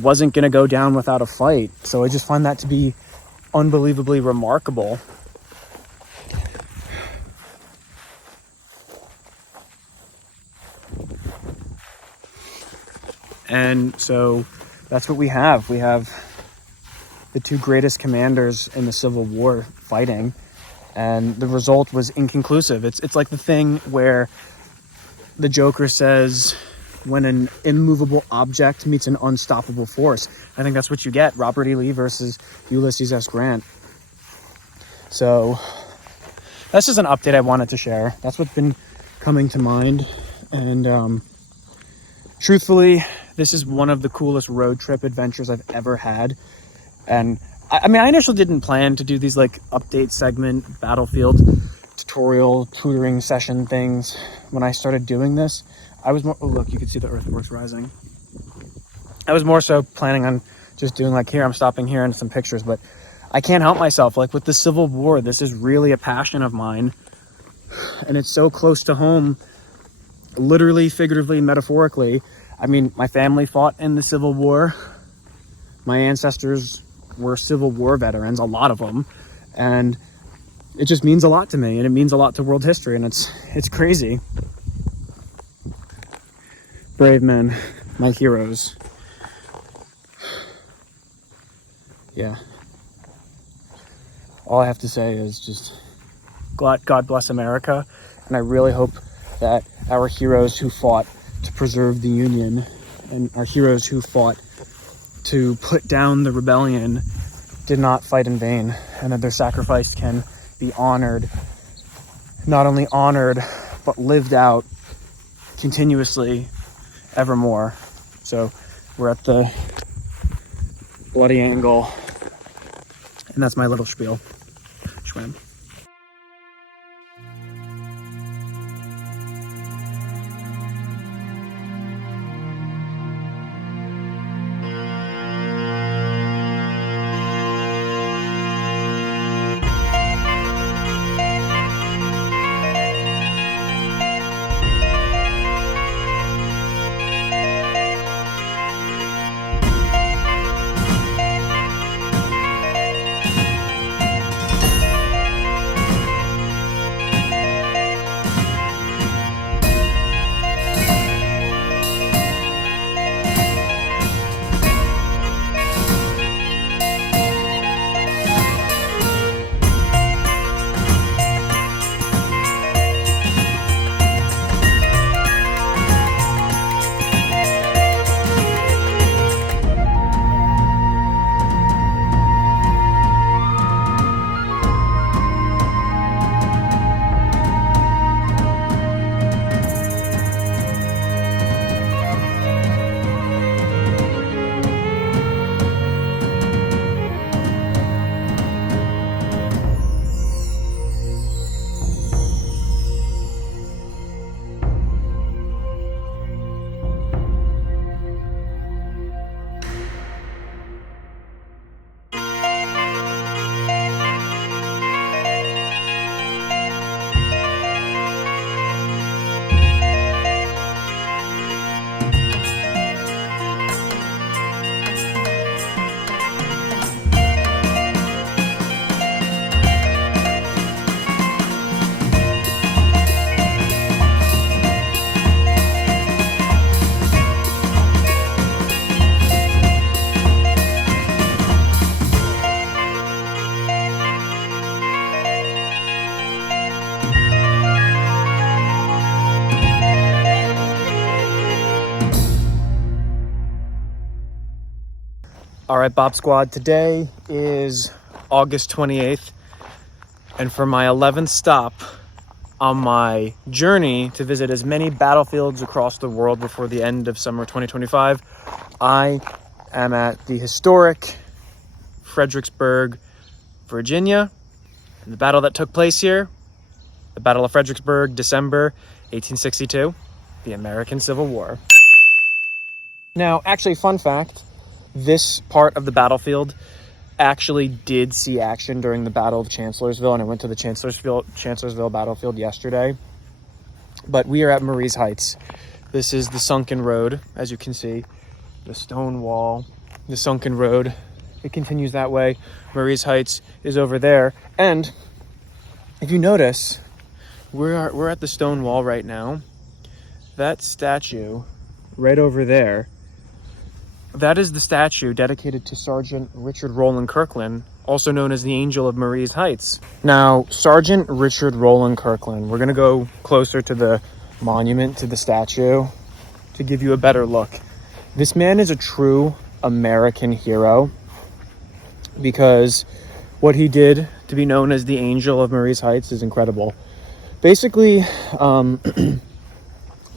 wasn't going to go down without a fight. So I just find that to be unbelievably remarkable. And so that's what we have. We have the two greatest commanders in the Civil War fighting, and the result was inconclusive. It's like the thing where the Joker says, when an immovable object meets an unstoppable force. I think that's what you get. Robert E. Lee versus Ulysses S. Grant. So that's just an update I wanted to share. That's what's been coming to mind. And truthfully, this is one of the coolest road trip adventures I've ever had. And I mean, I initially didn't plan to do these like update segment, battlefield tutorial, tutoring session things. When I started doing this, I was more, oh look, you can see the earthworks rising. I was more so planning on just doing like, here, I'm stopping here and some pictures, but I can't help myself. Like with the Civil War, this is really a passion of mine, and it's so close to home, literally, figuratively, metaphorically. I mean, my family fought in the Civil War. My ancestors were Civil War veterans, a lot of them, and it just means a lot to me, and it means a lot to world history, and it's crazy. Brave men, my heroes. Yeah. All I have to say is just God bless America, and I really hope that our heroes who fought to preserve the Union, and our heroes who fought to put down the rebellion, did not fight in vain, and that their sacrifice can be honored, not only honored, but lived out continuously, evermore. So we're at the Bloody Angle, and that's my little spiel. Schwam. All right, Bob Squad, today is August 28th, and for my 11th stop on my journey to visit as many battlefields across the world before the end of summer 2025, I am at the historic Fredericksburg, Virginia. And the battle that took place here, the Battle of Fredericksburg, December 1862, the American Civil War. Now, actually, fun fact, this part of the battlefield actually did see action during the Battle of Chancellorsville, and I went to the Chancellorsville battlefield yesterday. But we are at Marye's Heights. This is the sunken road, as you can see, the stone wall, the sunken road. It continues that way. Marye's Heights is over there, and if you notice, we're at the stone wall right now. That statue right over there, that is the statue dedicated to Sergeant Richard Rowland Kirkland, also known as the Angel of Marye's Heights. Now, Sergeant Richard Rowland Kirkland, we're going to go closer to the monument, to the statue, to give you a better look. This man is a true American hero because what he did to be known as the Angel of Marye's Heights is incredible. Basically, the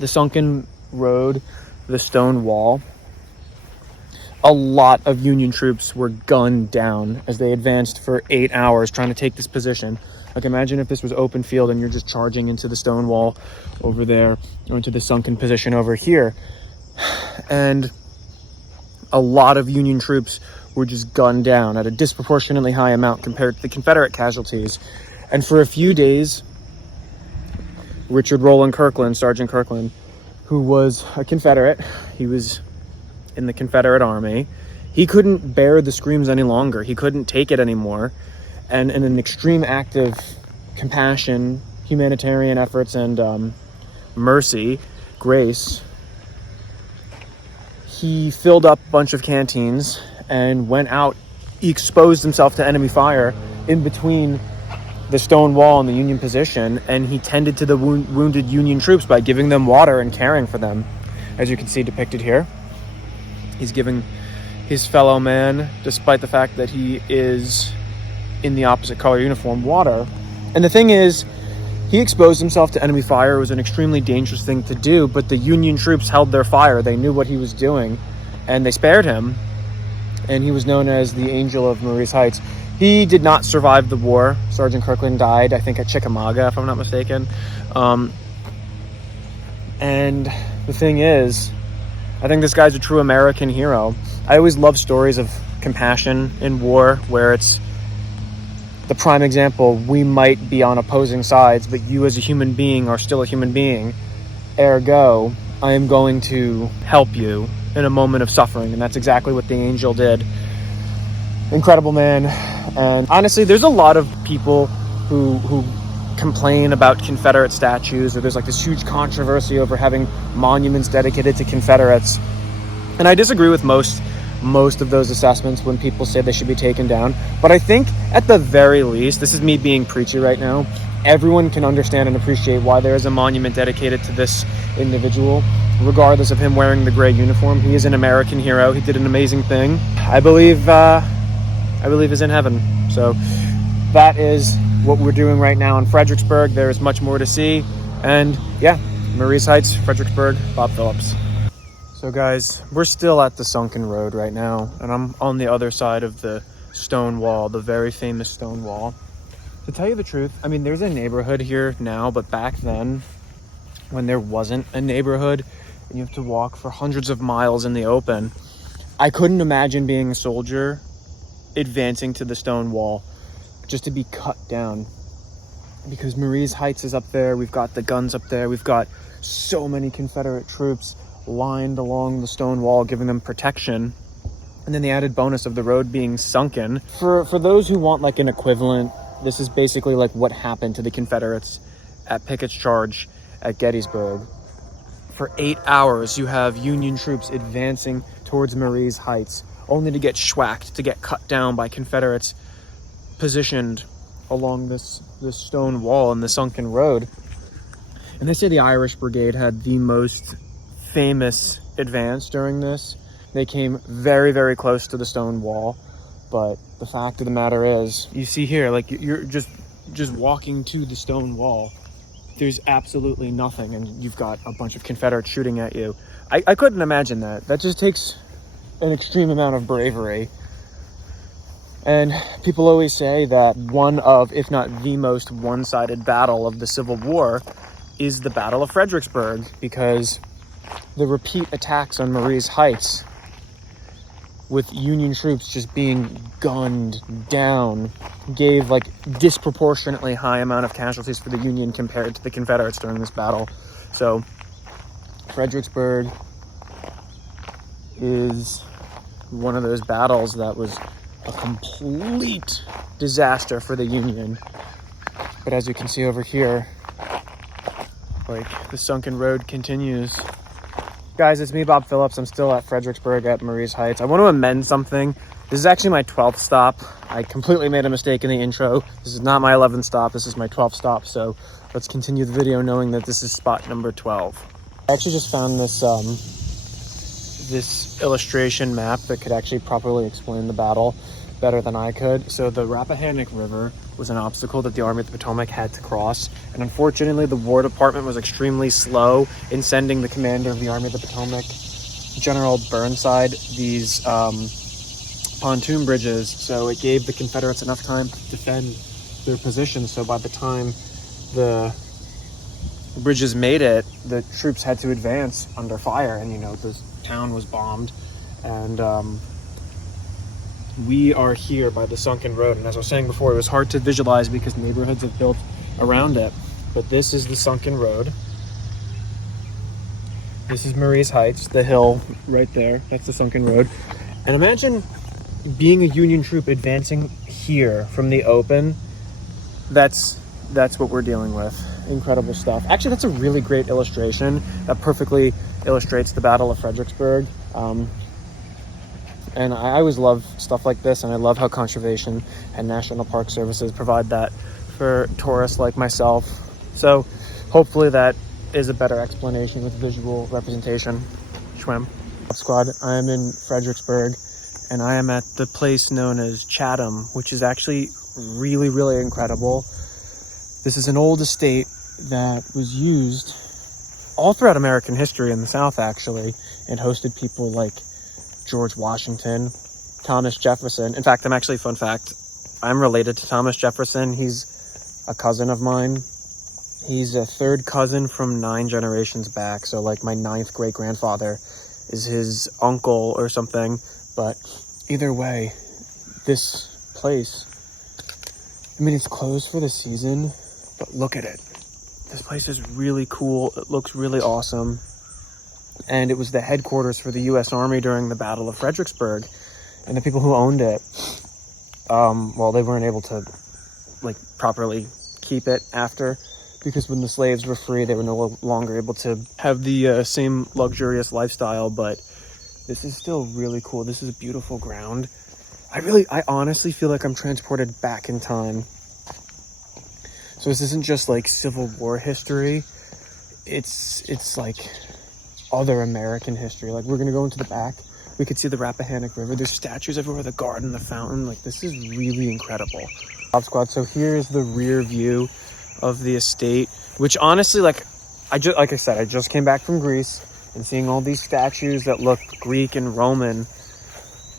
sunken road, the stone wall, a lot of Union troops were gunned down as they advanced for 8 hours trying to take this position. Like, imagine if this was open field and you're just charging into the stone wall over there or into the sunken position over here. And a lot of Union troops were just gunned down at a disproportionately high amount compared to the Confederate casualties. And for a few days, Richard Rowland Kirkland, Sergeant Kirkland, who was a Confederate, he was in the Confederate Army, he couldn't bear the screams any longer. He couldn't take it anymore. And in an extreme act of compassion, humanitarian efforts, and mercy, grace, he filled up a bunch of canteens and went out. He exposed himself to enemy fire in between the stone wall and the Union position, and he tended to the wounded Union troops by giving them water and caring for them, as you can see depicted here. He's giving his fellow man, despite the fact that he is in the opposite color uniform, water. And the thing is, he exposed himself to enemy fire. It was an extremely dangerous thing to do, but the Union troops held their fire. They knew what he was doing, and they spared him. And he was known as the Angel of Marye's Heights. He did not survive the war. Sergeant Kirkland died, I think, at Chickamauga, if I'm not mistaken. And the thing is, I think this guy's a true American hero. I always love stories of compassion in war where it's the prime example. We might be on opposing sides, but you as a human being are still a human being. Ergo, I am going to help you in a moment of suffering. And that's exactly what the Angel did. Incredible man. And honestly, there's a lot of people who complain about Confederate statues, or there's like this huge controversy over having monuments dedicated to Confederates. And I disagree with most of those assessments when people say they should be taken down. But I think at the very least, this is me being preachy right now, everyone can understand and appreciate why there is a monument dedicated to this individual, regardless of him wearing the gray uniform. He is an American hero. He did an amazing thing. I believe is in heaven. So that is what we're doing right now in Fredericksburg. There is much more to see. And yeah, Marye's Heights, Fredericksburg, Bob Philips. So guys, we're still at the sunken road right now, and I'm on the other side of the stone wall, the very famous stone wall. To tell you the truth, I mean, there's a neighborhood here now, but back then, when there wasn't a neighborhood, and you have to walk for hundreds of miles in the open, I couldn't imagine being a soldier advancing to the stone wall just to be cut down, because Marye's Heights is up there. We've got the guns up there. We've got so many Confederate troops lined along the stone wall, giving them protection. And then the added bonus of the road being sunken. For those who want like an equivalent, this is basically like what happened to the Confederates at Pickett's Charge at Gettysburg. For 8 hours, you have Union troops advancing towards Marye's Heights, only to get schwacked, to get cut down by Confederates positioned along this stone wall in the sunken road. And they say the Irish Brigade had the most famous advance during this. They came very, very close to the stone wall. But the fact of the matter is, you see here, like you're just walking to the stone wall. There's absolutely nothing, and you've got a bunch of Confederates shooting at you. I couldn't imagine that. That just takes an extreme amount of bravery. And people always say that one of, if not the most one-sided battle of the Civil War is the Battle of Fredericksburg, because the repeat attacks on Marye's Heights, with Union troops just being gunned down, gave like disproportionately high amount of casualties for the Union compared to the Confederates during this battle. So Fredericksburg is one of those battles that was a complete disaster for the Union. But as you can see over here, like the sunken road continues. Guys, it's me, Bob Phillips. I'm still at Fredericksburg at Marye's Heights. I want to amend something. This is actually my 12th stop. I completely made a mistake in the intro. This is not my 11th stop. This is my 12th stop. So let's continue the video knowing that this is spot number 12. I actually just found this this illustration map that could actually properly explain the battle better than I could. So the Rappahannock River was an obstacle that the Army of the Potomac had to cross. And unfortunately, the War Department was extremely slow in sending the commander of the Army of the Potomac, General Burnside, these pontoon bridges. So it gave the Confederates enough time to defend their position. So by the time the bridges made it, the troops had to advance under fire. And, you know, the town was bombed. And we are here by the sunken road, and as I was saying before, it was hard to visualize because neighborhoods have built around it, but this is the sunken road. This is Marye's Heights, the hill right there. That's the sunken road. And imagine being a Union troop advancing here from the open. That's what we're dealing with. Incredible stuff. Actually, that's a really great illustration that perfectly illustrates the Battle of Fredericksburg. And I always love stuff like this, and I love how conservation and National Park Services provide that for tourists like myself. So hopefully that is a better explanation with visual representation. Schwem. Squad, I am in Fredericksburg, and I am at the place known as Chatham, which is actually really, really incredible. This is an old estate that was used all throughout American history in the South, actually, and hosted people like George Washington, Thomas Jefferson. In fact, fun fact, I'm related to Thomas Jefferson. He's a cousin of mine. He's a third cousin from 9 generations back. So like my 9th great grandfather is his uncle or something. But either way, this place, I mean, it's closed for the season, but look at it. This place is really cool. It looks really awesome. And it was the headquarters for the U.S. Army during the Battle of Fredericksburg. And the people who owned it, well, they weren't able to, like, properly keep it after, because when the slaves were free, they were no longer able to have the same luxurious lifestyle. But this is still really cool. This is beautiful ground. I honestly feel like I'm transported back in time. So this isn't just, like, Civil War history. It's like other American history. Like, we're gonna go into the back, we could see the Rappahannock River. There's statues everywhere, the garden, the fountain. Like, this is really incredible. Bob Squad, so here is the rear view of the estate, which honestly, like I said, I just came back from Greece, and seeing all these statues that look Greek and Roman,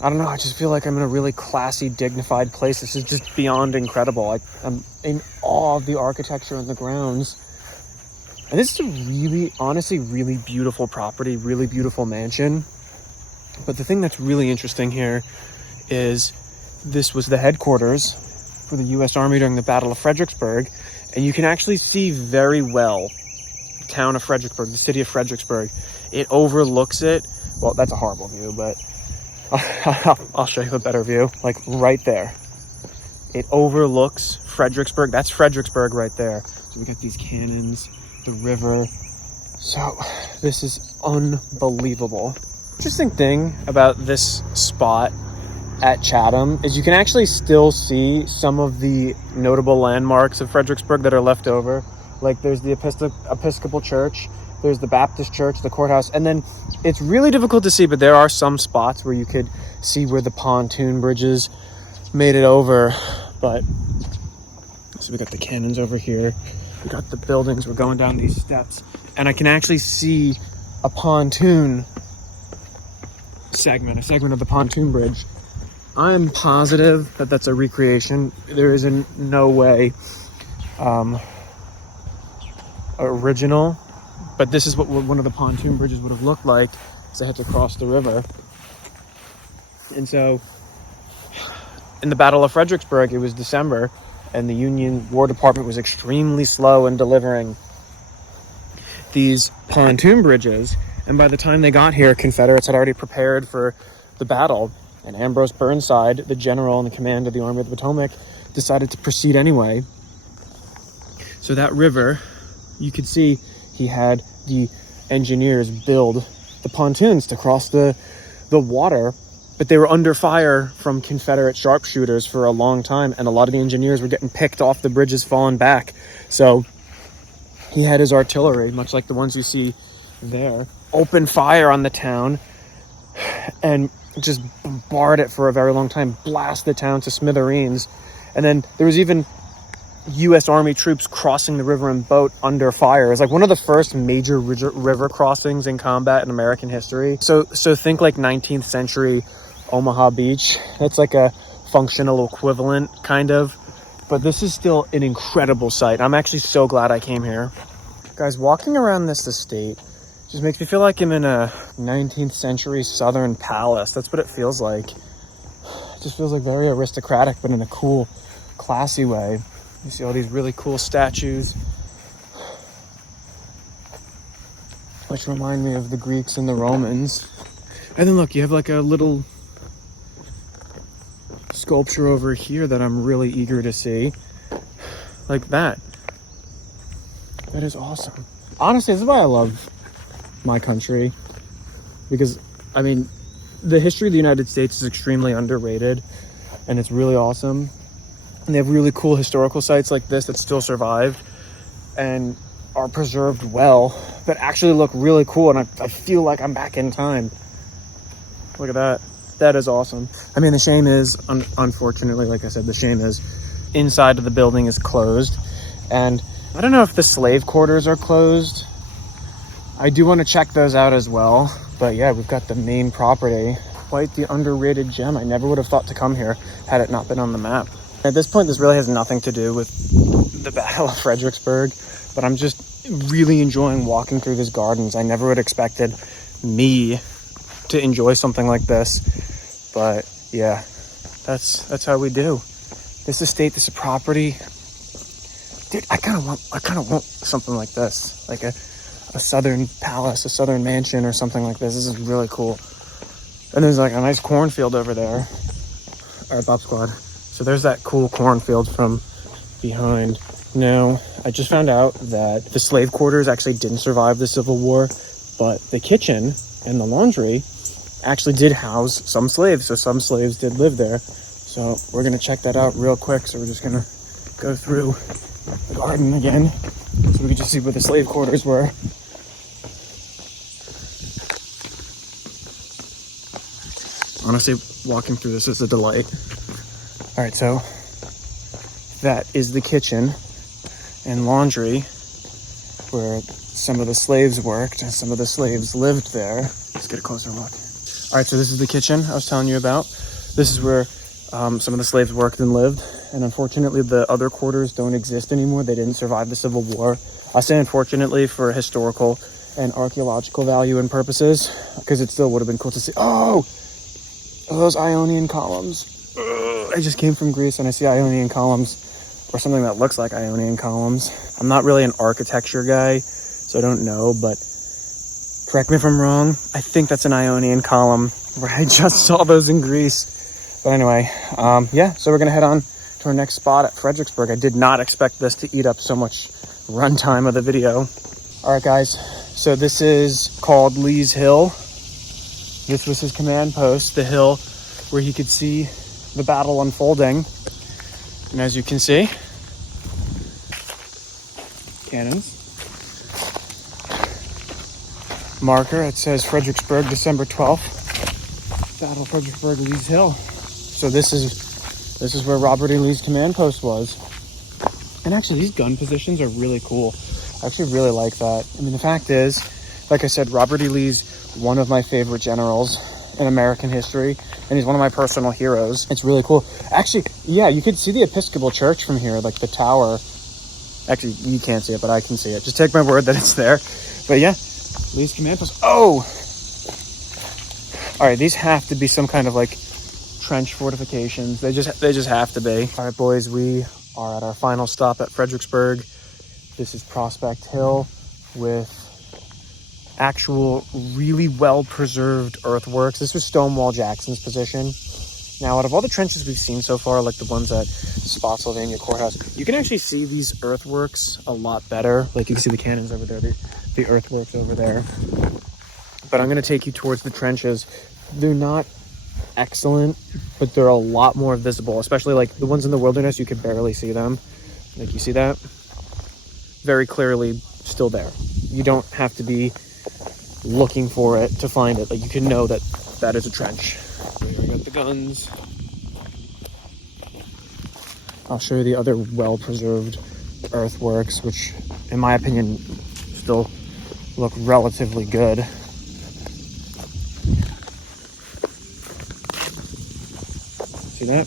I don't know, I just feel like I'm in a really classy, dignified place. This is just beyond incredible. I'm in awe of the architecture and the grounds. And this is a really, honestly, really beautiful property, really beautiful mansion. But the thing that's really interesting here is this was the headquarters for the U.S. Army during the Battle of Fredericksburg. And you can actually see very well the town of Fredericksburg, the city of Fredericksburg. It overlooks it. Well, that's a horrible view, but I'll show you a better view. Like right there. It overlooks Fredericksburg. That's Fredericksburg right there. So we got these cannons, the river. So this is unbelievable. Interesting thing about this spot at Chatham is you can actually still see some of the notable landmarks of Fredericksburg that are left over. Like there's the Episcopal Church, There's the Baptist church, the courthouse, and then it's really difficult to see, but there are some spots where you could see where the pontoon bridges made it over. But so we got the cannons over here, we got the buildings, we're going down these steps, and I can actually see a pontoon segment, a segment of the pontoon bridge. I'm positive that that's a recreation. There is in no way original, but this is what one of the pontoon bridges would have looked like, because they had to cross the river. And so in the Battle of Fredericksburg, it was December, and the Union War Department was extremely slow in delivering these pontoon bridges. And by the time they got here, Confederates had already prepared for the battle. And Ambrose Burnside, the general in the command of the Army of the Potomac, decided to proceed anyway. So that river, you could see he had the engineers build the pontoons to cross the water, but they were under fire from Confederate sharpshooters for a long time, and a lot of the engineers were getting picked off the bridges, falling back. So he had his artillery, much like the ones you see there, open fire on the town and just bombard it for a very long time, blast the town to smithereens. And then there was even U.S. Army troops crossing the river in boat under fire. It's like one of the first major river crossings in combat in American history. So think like 19th century Omaha Beach. That's like a functional equivalent, kind of. But this is still an incredible sight. I'm actually so glad I came here. Guys, walking around this estate just makes me feel like I'm in a 19th century Southern palace. That's what it feels like. It just feels like very aristocratic, but in a cool, classy way. You see all these really cool statues, which remind me of the Greeks and the Romans. And then look, you have like a little sculpture over here that I'm really eager to see. Like that. That is awesome. Honestly, this is why I love my country. Because, I mean, the history of the United States is extremely underrated. And it's really awesome. And they have really cool historical sites like this that still survive and are preserved well, but actually look really cool. And I feel like I'm back in time. Look at that. That is awesome. I mean, the shame is, unfortunately, like I said, the shame is inside of the building is closed. And I don't know if the slave quarters are closed. I do want to check those out as well. But yeah, we've got the main property. Quite the underrated gem. I never would have thought to come here had it not been on the map. At this point, this really has nothing to do with the Battle of Fredericksburg, but I'm just really enjoying walking through these gardens. I never would have expected me to enjoy something like this, but yeah, that's how we do. This estate, this property, dude, I kind of want something like this, like a southern palace, a southern mansion or something like this. This is really cool. And there's like a nice cornfield over there. All right, Bob Squad. So there's that cool cornfield from behind. Now, I just found out that the slave quarters actually didn't survive the Civil War, but the kitchen and the laundry actually did house some slaves. So some slaves did live there. So we're going to check that out real quick. So we're just going to go through the garden again so we can just see where the slave quarters were. Honestly, walking through this is a delight. All right, so that is the kitchen and laundry where some of the slaves worked and some of the slaves lived there. Let's get a closer look. All right, so this is the kitchen I was telling you about. This is where some of the slaves worked and lived. And unfortunately, the other quarters don't exist anymore. They didn't survive the Civil War. I say unfortunately for historical and archaeological value and purposes, because it still would have been cool to see. Oh, those Ionian columns. I just came from Greece and I see Ionian columns, or something that looks like Ionian columns. I'm not really an architecture guy, so I don't know, but correct me if I'm wrong. I think that's an Ionian column, where I just saw those in Greece. But anyway, yeah, so we're going to head on to our next spot at Fredericksburg. I did not expect this to eat up so much runtime of the video. All right, guys, so this is called Lee's Hill. This was his command post, the hill where he could see the battle unfolding. And as you can see, cannons. marker. It says Fredericksburg, December 12th. Battle of Fredericksburg, Lee's Hill. So this is where Robert E. Lee's command post was. And actually, these gun positions are really cool. I actually really like that. I mean, the fact is, like I said, Robert E. Lee's one of my favorite generals in American history, and he's one of my personal heroes. It's really cool. Actually, yeah, you could see the Episcopal Church from here, like the tower. Actually, you can't see it, but I can see it. Just take my word that it's there. But yeah, Lee's command post. Oh! All right, these have to be some kind of like trench fortifications. They just have to be. All right, boys, we are at our final stop at Fredericksburg. This is Prospect Hill with actual really well-preserved earthworks. This was Stonewall Jackson's position. Now, out of all the trenches we've seen so far, like the ones at Spotsylvania Courthouse, you can actually see these earthworks a lot better. Like you can see the cannons over there, the earthworks over there. But I'm going to take you towards the trenches. They're not excellent, but they're a lot more visible, especially like the ones in the wilderness. You could barely see them. Like you see that? Very clearly still there. You don't have to be looking for it to find it. Like you can know that that is a trench. Here I got the guns. I'll show you the other well-preserved earthworks, which in my opinion still look relatively good. See that?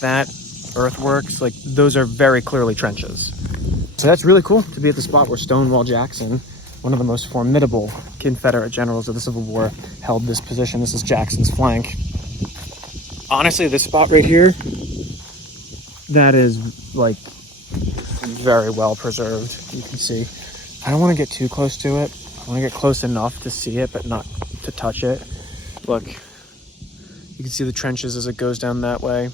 That earthworks, like those are very clearly trenches. So that's really cool to be at the spot where Stonewall Jackson, one of the most formidable Confederate generals of the Civil War, held this position. This is Jackson's flank. Honestly, this spot right here, that is like very well preserved. You can see. I don't want to get too close to it. I want to get close enough to see it, but not to touch it. Look, you can see the trenches as it goes down that way.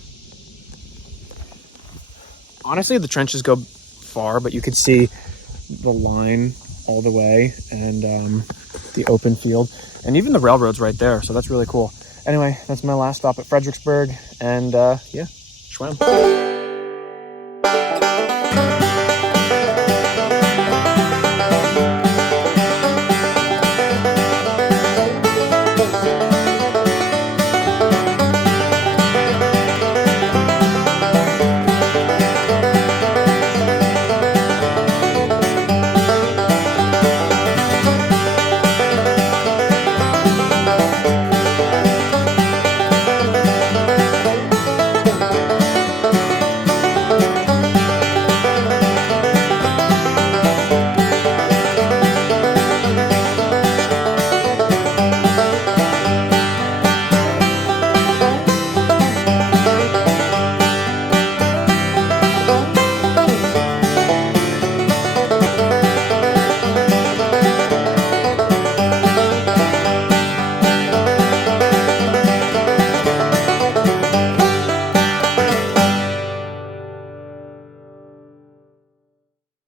Honestly, the trenches go far, but you could see the line all the way and the open field and even the railroad's right there. So that's really cool. Anyway, that's my last stop at Fredericksburg, and yeah, schwam.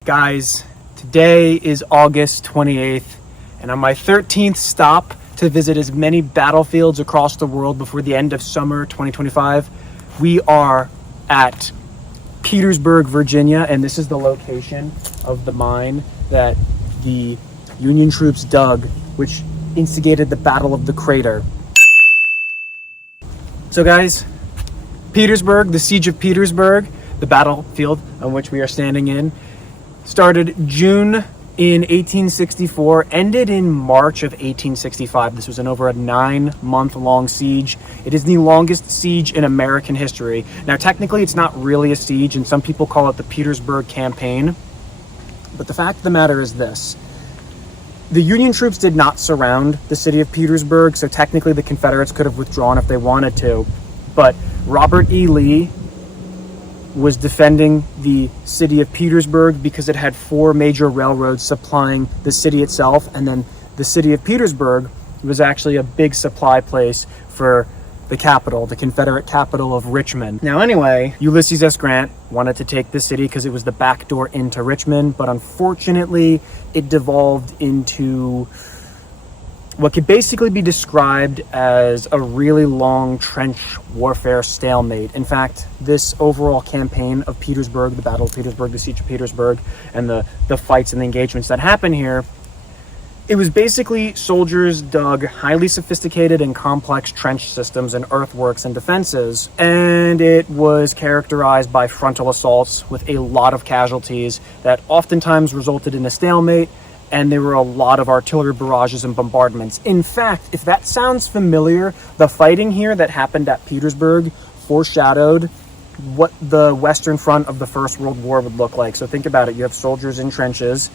Guys, today is August 28th, and on my 13th stop to visit as many battlefields across the world before the end of summer 2025, we are at Petersburg, Virginia, and this is the location of the mine that the Union troops dug, which instigated the Battle of the Crater. So guys, Petersburg, the Siege of Petersburg, the battlefield on which we are standing in, started June in 1864, ended in March of 1865. This was an over a 9-month-long siege. It is the longest siege in American history. Now, technically, it's not really a siege, and some people call it the Petersburg Campaign. But the fact of the matter is this. The Union troops did not surround the city of Petersburg, so technically the Confederates could have withdrawn if they wanted to. But Robert E. Lee was defending the city of Petersburg because it had 4 major railroads supplying the city itself, and then the city of Petersburg was actually a big supply place for the capital, the Confederate capital of Richmond. Now anyway, Ulysses S. Grant wanted to take this city because it was the back door into Richmond, but unfortunately it devolved into what could basically be described as a really long trench warfare stalemate. In fact, this overall campaign of Petersburg, the Battle of Petersburg, the Siege of Petersburg, and the fights and the engagements that happen here It was basically soldiers dug highly sophisticated and complex trench systems and earthworks and defenses, and it was characterized by frontal assaults with a lot of casualties that oftentimes resulted in a stalemate, and there were a lot of artillery barrages and bombardments. In fact, if that sounds familiar, the fighting here that happened at Petersburg foreshadowed what the Western Front of the First World War would look like. So think about it. You have soldiers in trenches,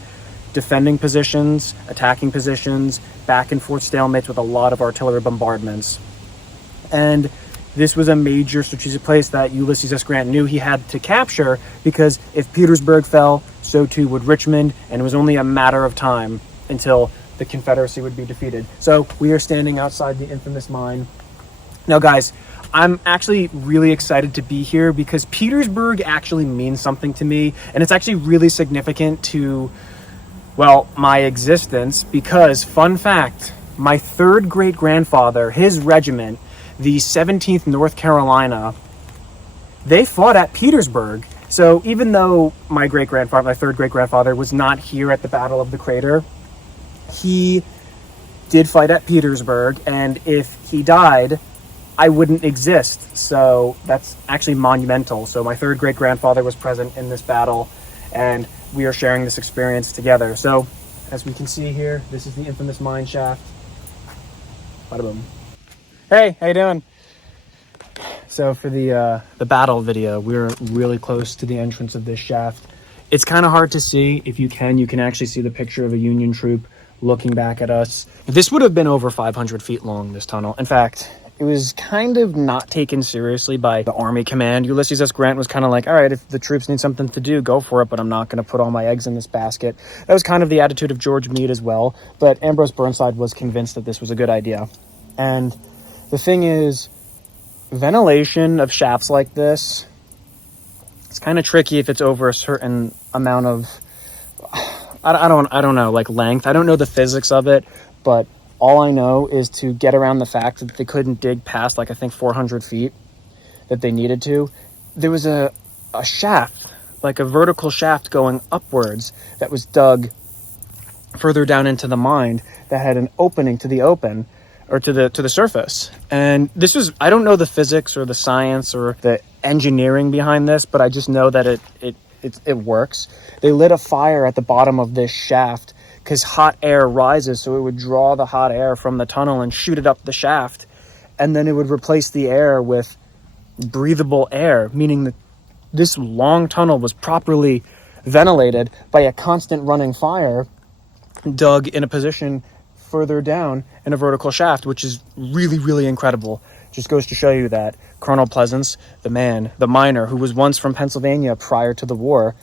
defending positions, attacking positions, back and forth stalemates with a lot of artillery bombardments. And this was a major strategic place that Ulysses S. Grant knew he had to capture, because if Petersburg fell, so too would Richmond, and it was only a matter of time until the Confederacy would be defeated. So we are standing outside the infamous mine. Now, guys, I'm actually really excited to be here because Petersburg actually means something to me, and it's actually really significant to, well, my existence, because, fun fact, my third great-grandfather, his regiment, the 17th North Carolina, they fought at Petersburg. So even though my third great-grandfather was not here at the Battle of the Crater, he did fight at Petersburg, and if he died, I wouldn't exist. So that's actually monumental. So my third great-grandfather was present in this battle, and we are sharing this experience together. So, as we can see here, this is the infamous mine shaft. Bada boom. Hey, how you doing? So for the battle video, we're really close to the entrance of this shaft. It's kind of hard to see. If you can actually see the picture of a Union troop looking back at us. This would have been over 500 feet long, this tunnel. In fact, it was kind of not taken seriously by the Army command. Ulysses S. Grant was kind of like, all right, if the troops need something to do, go for it, but I'm not going to put all my eggs in this basket. That was kind of the attitude of George Meade as well, but Ambrose Burnside was convinced that this was a good idea. And the thing is, ventilation of shafts like this, it's kind of tricky if it's over a certain amount of, I don't know, like length. I don't know the physics of it, but all I know is to get around the fact that they couldn't dig past, like, I think 400 feet that they needed to. There was a shaft, like a vertical shaft going upwards that was dug further down into the mine that had an opening to the open, or to the surface. And this was, I don't know the physics or the science or the engineering behind this, but I just know that it works. They lit a fire at the bottom of this shaft because hot air rises, so it would draw the hot air from the tunnel and shoot it up the shaft, and then it would replace the air with breathable air, meaning that this long tunnel was properly ventilated by a constant running fire dug in a position further down in a vertical shaft, which is really, really incredible. Just goes to show you that Colonel Pleasance, the miner who was once from Pennsylvania prior to the war,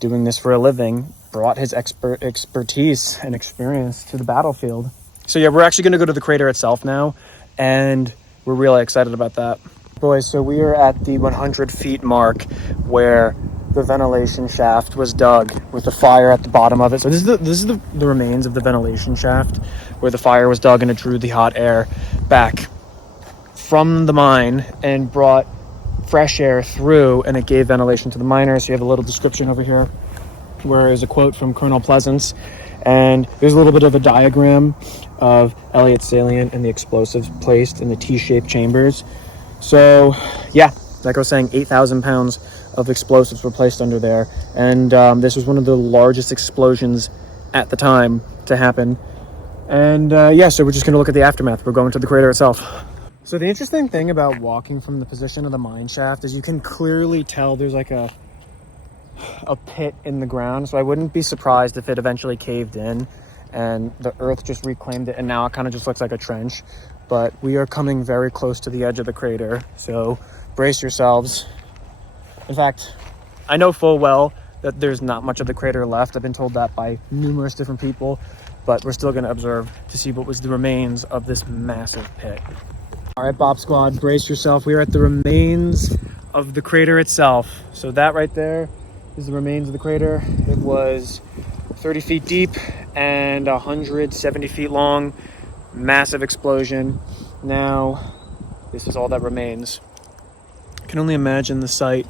doing this for a living, brought his expertise and experience to the battlefield. So yeah, we're actually going to go to the crater itself now, and we're really excited about that. Boys, so we are at the 100 feet mark where the ventilation shaft was dug with the fire at the bottom of it. So this is the remains of the ventilation shaft where the fire was dug and it drew the hot air back from the mine and brought fresh air through, and it gave ventilation to the miners. So you have a little description over here where is a quote from Colonel Pleasance, and there's a little bit of a diagram of Elliott salient and the explosives placed in the T-shaped chambers. So yeah, like I was saying, 8,000 pounds of explosives were placed under there, and this was one of the largest explosions at the time to happen. And yeah, so we're just going to look at the aftermath. We're going to the crater itself. So the interesting thing about walking from the position of the mine shaft is you can clearly tell there's like a pit in the ground. So I wouldn't be surprised if it eventually caved in and the earth just reclaimed it, and now it kind of just looks like a trench. But we are coming very close to the edge of the crater, so brace yourselves. In fact, I know full well that there's not much of the crater left. I've been told that by numerous different people, but we're still going to observe to see what was the remains of this massive pit. All right, Bob Squad, brace yourself. We are at the remains of the crater itself. So that right there is the remains of the crater. It was 30 feet deep and 170 feet long. Massive explosion. Now, this is all that remains. I can only imagine the sight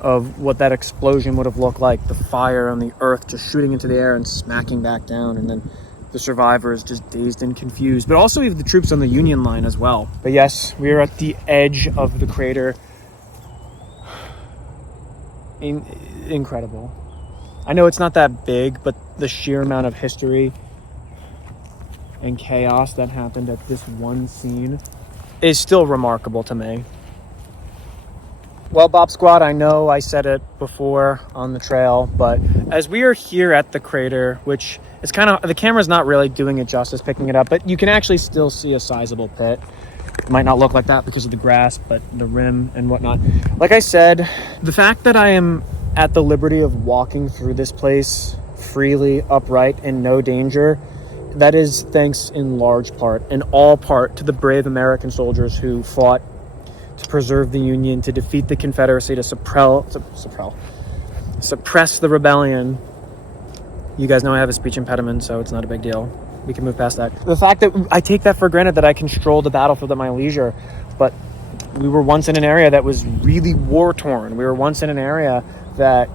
of what that explosion would have looked like. The fire and the earth just shooting into the air and smacking back down, and then the survivors just dazed and confused, but also even the troops on the Union line as well. But yes, we are at the edge of the crater. Incredible. I know it's not that big, but the sheer amount of history and chaos that happened at this one scene is still remarkable to me. Well, Bob Squad, I know I said it before on the trail, but as we are here at the crater, which is kind of, the camera's not really doing it justice picking it up, but you can actually still see a sizable pit. It might not look like that because of the grass, but the rim and whatnot. Like I said, the fact that I am at the liberty of walking through this place freely, upright, and no danger, that is thanks in large part, in all part, to the brave American soldiers who fought to preserve the Union, to defeat the Confederacy, to suppress the rebellion. You guys know I have a speech impediment, so it's not a big deal. We can move past that. The fact that I take that for granted, that I can stroll the battlefield at my leisure, but we were once in an area that was really war-torn. We were once in an area that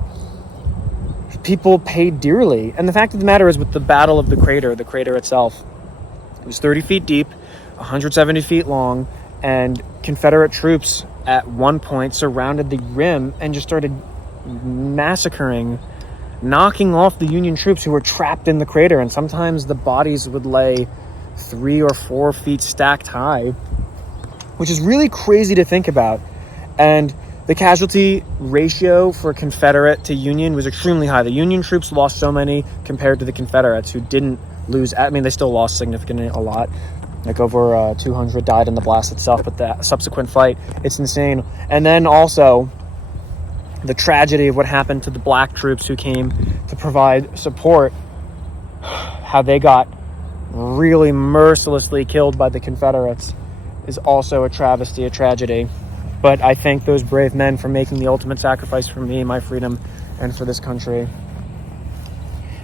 people paid dearly. And the fact of the matter is, with the Battle of the crater itself, it was 30 feet deep, 170 feet long, and Confederate troops at one point surrounded the rim and just started massacring, knocking off the Union troops who were trapped in the crater. And sometimes the bodies would lay 3 or 4 feet stacked high, which is really crazy to think about. And the casualty ratio for Confederate to Union was extremely high. The Union troops lost so many compared to the Confederates, who didn't lose. I mean, they still lost significantly a lot. Like over 200 died in the blast itself, but the subsequent fight, it's insane. And then also the tragedy of what happened to the black troops who came to provide support, how they got really mercilessly killed by the Confederates, is also a travesty, a tragedy. But I thank those brave men for making the ultimate sacrifice for me, my freedom, and for this country,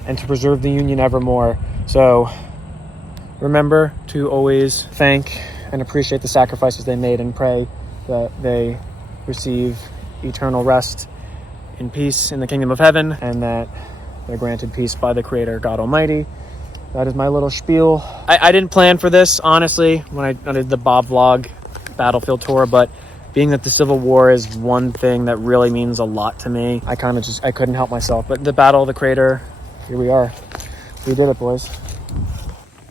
and to preserve the Union evermore. So remember to always thank and appreciate the sacrifices they made, and pray that they receive eternal rest in peace in the kingdom of heaven, and that they're granted peace by the Creator, God Almighty. That is my little spiel. I didn't plan for this, honestly, when I did the Bob Vlog battlefield tour, but being that the Civil War is one thing that really means a lot to me, I couldn't help myself. But the Battle of the Crater, here we are. We did it, boys.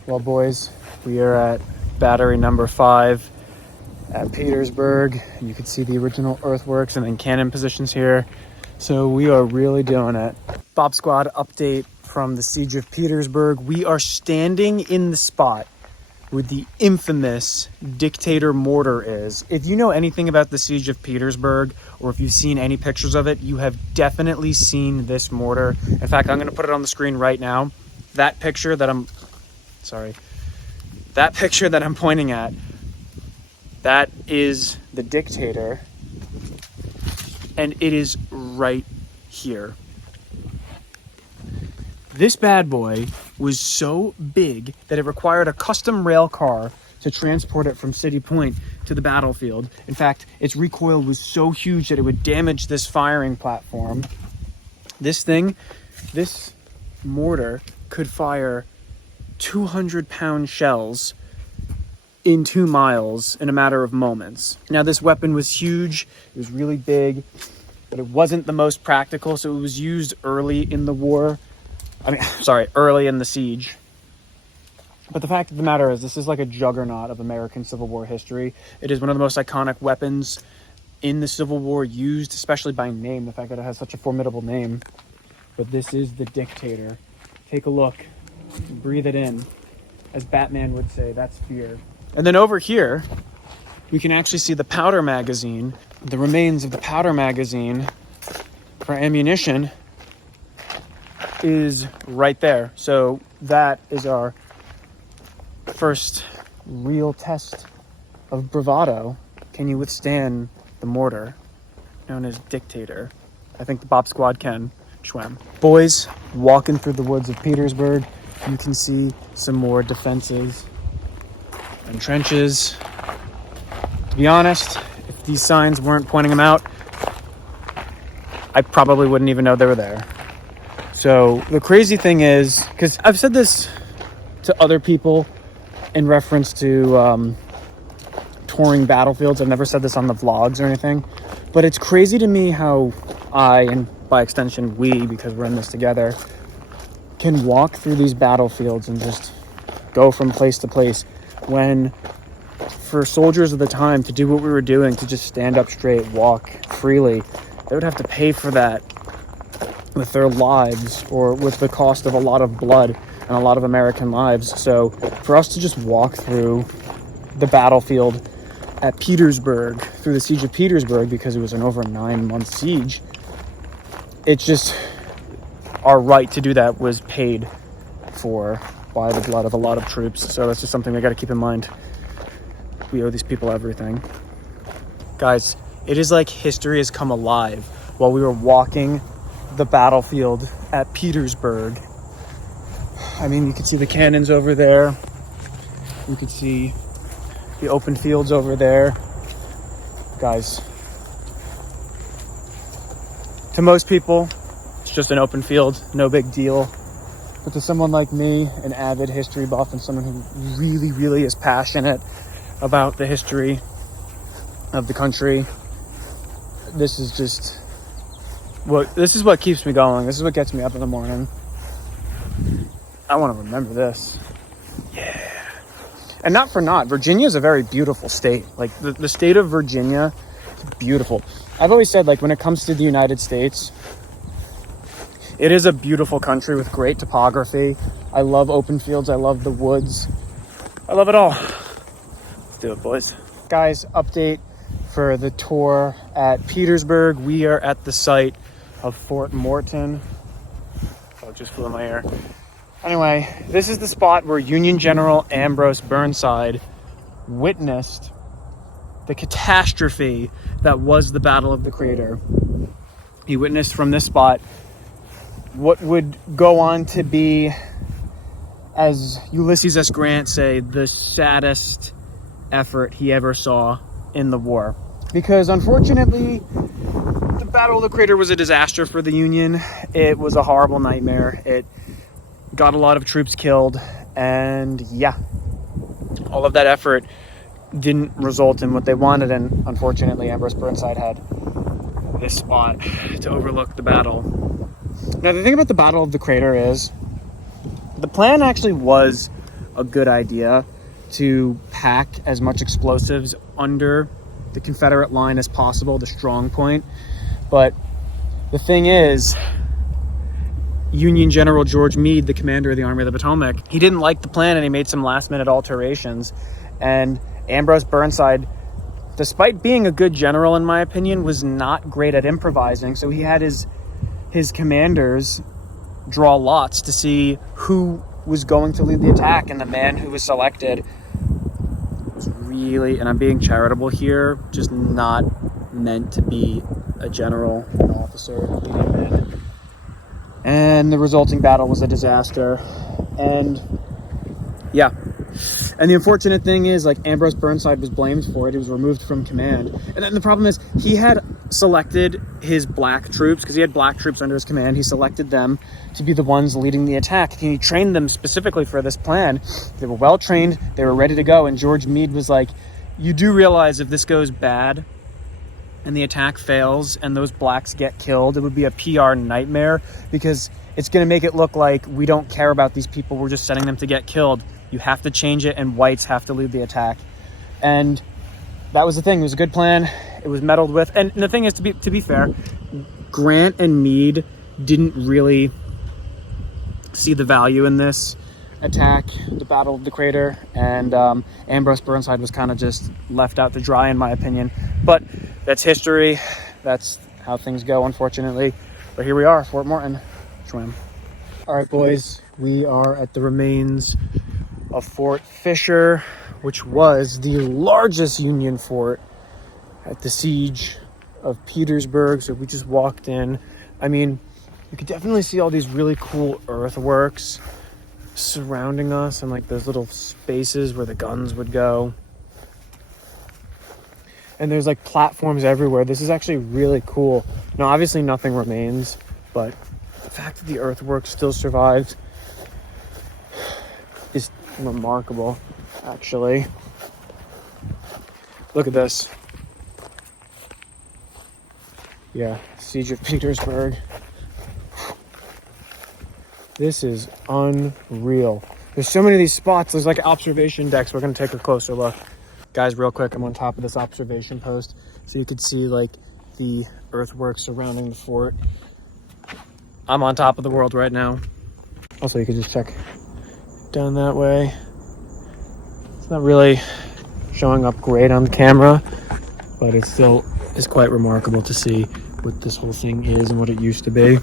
Well, boys, we are at battery number 5 at Petersburg. You can see the original earthworks and then cannon positions here. So we are really doing it. Bob Squad update from the Siege of Petersburg. We are standing in the spot where the infamous Dictator mortar is. If you know anything about the Siege of Petersburg, or if you've seen any pictures of it, you have definitely seen this mortar. In fact, I'm going to put it on the screen right now. That picture that I'm pointing at, that is the Dictator, and it is right here. This bad boy was so big that it required a custom rail car to transport it from City Point to the battlefield. In fact, its recoil was so huge that it would damage this firing platform. This mortar could fire 200-pound shells in 2 miles in a matter of moments. Now, this weapon was huge. It was really big, but it wasn't the most practical, so it was used early in the war. Early in the siege. But the fact of the matter is, this is like a juggernaut of American Civil War history. It is one of the most iconic weapons in the Civil War, used especially by name, the fact that it has such a formidable name. But this is the Dictator. Take a look. Breathe it in. As Batman would say, that's fear. And then over here, we can actually see the powder magazine. The remains of the powder magazine for ammunition is right there. So that is our first real test of bravado. Can you withstand the mortar known as Dictator? I think the Bob Squad can. Schwem. Boys, walking through the woods of Petersburg, you can see some more defenses and trenches. To be honest, if these signs weren't pointing them out, I probably wouldn't even know they were there. So the crazy thing is, because I've said this to other people in reference to touring battlefields. I've never said this on the vlogs or anything, but it's crazy to me how I, and by extension we, because we're in this together, can walk through these battlefields and just go from place to place, when for soldiers of the time to do what we were doing, to just stand up straight, walk freely, they would have to pay for that with their lives, or with the cost of a lot of blood and a lot of American lives. So for us to just walk through the battlefield at Petersburg, through the siege of Petersburg, because it was an over 9-month siege, it's just our right to do that was paid for by the blood of a lot of troops. So that's just something we got to keep in mind. We owe these people everything. Guys, it is like history has come alive while we were walking the battlefield at Petersburg. I mean, you could see the cannons over there. You could see the open fields over there. Guys, to most people, it's just an open field, no big deal. But to someone like me, an avid history buff, and someone who really, really is passionate about the history of the country, this is what keeps me going. This is what gets me up in the morning. I want to remember this. Yeah. And not for naught, Virginia is a very beautiful state. Like, the state of Virginia is beautiful. I've always said, like, when it comes to the United States, it is a beautiful country with great topography. I love open fields. I love the woods. I love it all. Let's do it, boys. Guys, update for the tour at Petersburg. We are at the site of Fort Morton. Oh, it just flew in my ear. Anyway, this is the spot where Union General Ambrose Burnside witnessed the catastrophe that was the Battle of the Crater. He witnessed from this spot what would go on to be, as Ulysses S. Grant say, the saddest effort he ever saw in the war. Because unfortunately, the Battle of the Crater was a disaster for the Union. It was a horrible nightmare. It got a lot of troops killed, and yeah, all of that effort didn't result in what they wanted, and unfortunately Ambrose Burnside had this spot to overlook the battle. Now, the thing about the Battle of the Crater is the plan actually was a good idea, to pack as much explosives under the Confederate line as possible, the strong point. But the thing is, Union General George Meade, the commander of the Army of the Potomac, he didn't like the plan, and he made some last-minute alterations. And Ambrose Burnside, despite being a good general, in my opinion, was not great at improvising. So he had his commanders draw lots to see who was going to lead the attack, and the man who was selected was really, and I'm being charitable here, just not meant to be a general, an officer, leading men. And the resulting battle was a disaster. And yeah. And the unfortunate thing is, like, Ambrose Burnside was blamed for it. He was removed from command. And then the problem is, he had selected his black troops, because he had black troops under his command. He selected them to be the ones leading the attack. And he trained them specifically for this plan. They were well trained. They were ready to go. And George Meade was like, you do realize if this goes bad and the attack fails and those blacks get killed, it would be a PR nightmare, because it's going to make it look like we don't care about these people. We're just sending them to get killed. You have to change it, and whites have to lead the attack. And that was the thing. It was a good plan. It was meddled with. And the thing is, to be fair, Grant and Meade didn't really see the value in this attack, the Battle of the Crater, and Ambrose Burnside was kind of just left out to dry, in my opinion. But that's history. That's how things go, unfortunately. But here we are, Fort Morton. Swim. All right, boys, we are at the remains of Fort Fisher, which was the largest Union fort at the siege of Petersburg. So we just walked in. I mean, you could definitely see all these really cool earthworks surrounding us, and like those little spaces where the guns would go. And there's like platforms everywhere. This is actually really cool. Now, obviously nothing remains, but the fact that the earthwork still survived is remarkable, actually. Look at this. Yeah, Siege of Petersburg. This is unreal. There's so many of these spots. There's like observation decks. We're gonna take a closer look. Guys, real quick, I'm on top of this observation post. So you could see like the earthworks surrounding the fort. I'm on top of the world right now. Also, you could just check down that way. It's not really showing up great on the camera, but it still is quite remarkable to see what this whole thing is and what it used to be.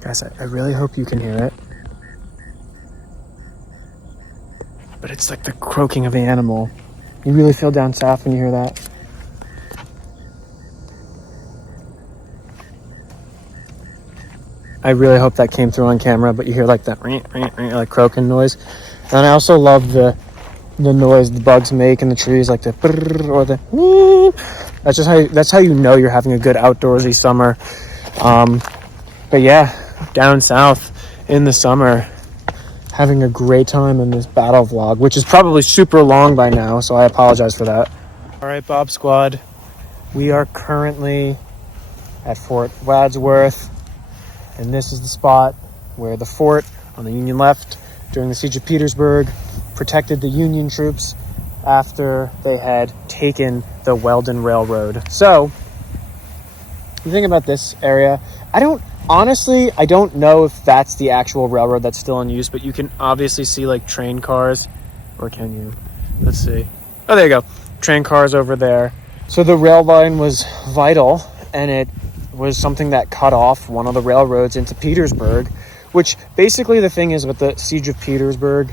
Guys, I really hope you can hear it. But it's like the croaking of an animal. You really feel down south when you hear that. I really hope that came through on camera, but you hear like that like croaking noise. And I also love the noise the bugs make in the trees, like the or the that's how you know you're having a good outdoorsy summer. But yeah, down south in the summer, having a great time in this battle vlog, which is probably super long by now, so I apologize for that. All right, Bob Squad, we are currently at Fort Wadsworth, and this is the spot where the fort on the Union left during the Siege of Petersburg protected the Union troops after they had taken the Weldon Railroad. So, you think about this area, I don't know if that's the actual railroad that's still in use, but you can obviously see like train cars, or can you? Let's see. Oh, there you go. Train cars over there. So the rail line was vital, and it was something that cut off one of the railroads into Petersburg, which basically the thing is with the Siege of Petersburg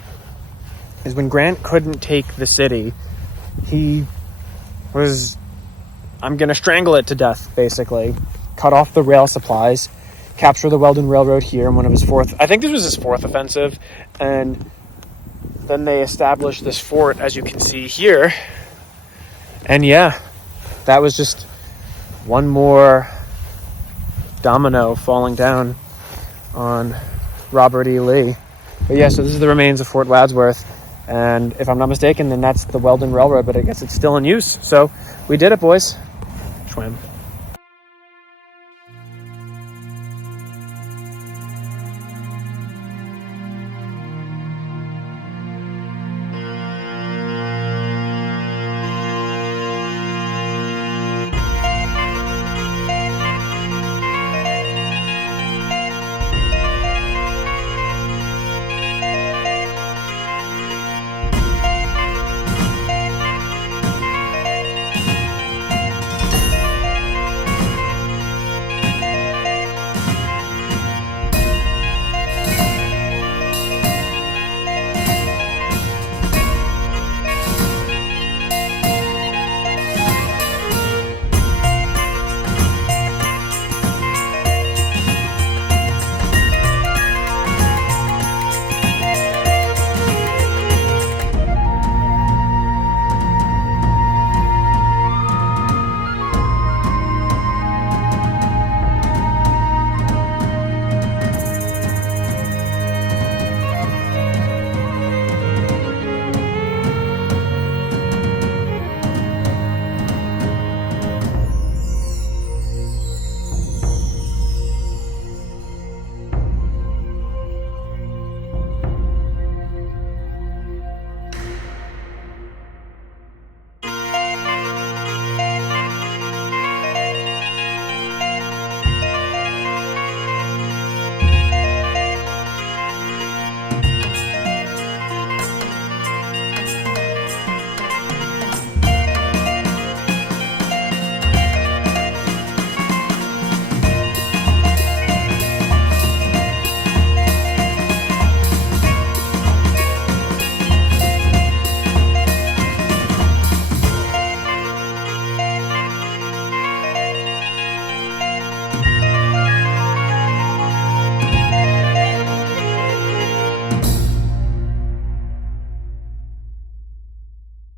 is when Grant couldn't take the city, he was, I'm going to strangle it to death, basically. Cut off the rail supplies, capture the Weldon Railroad here in one of his I think this was his fourth offensive, and then they established this fort, as you can see here. And yeah, that was just one more domino falling down on Robert E. Lee. But yeah, so this is the remains of Fort Wadsworth, and if I'm not mistaken, then that's the Weldon Railroad, but I guess it's still in use. So we did it, boys. Schwam.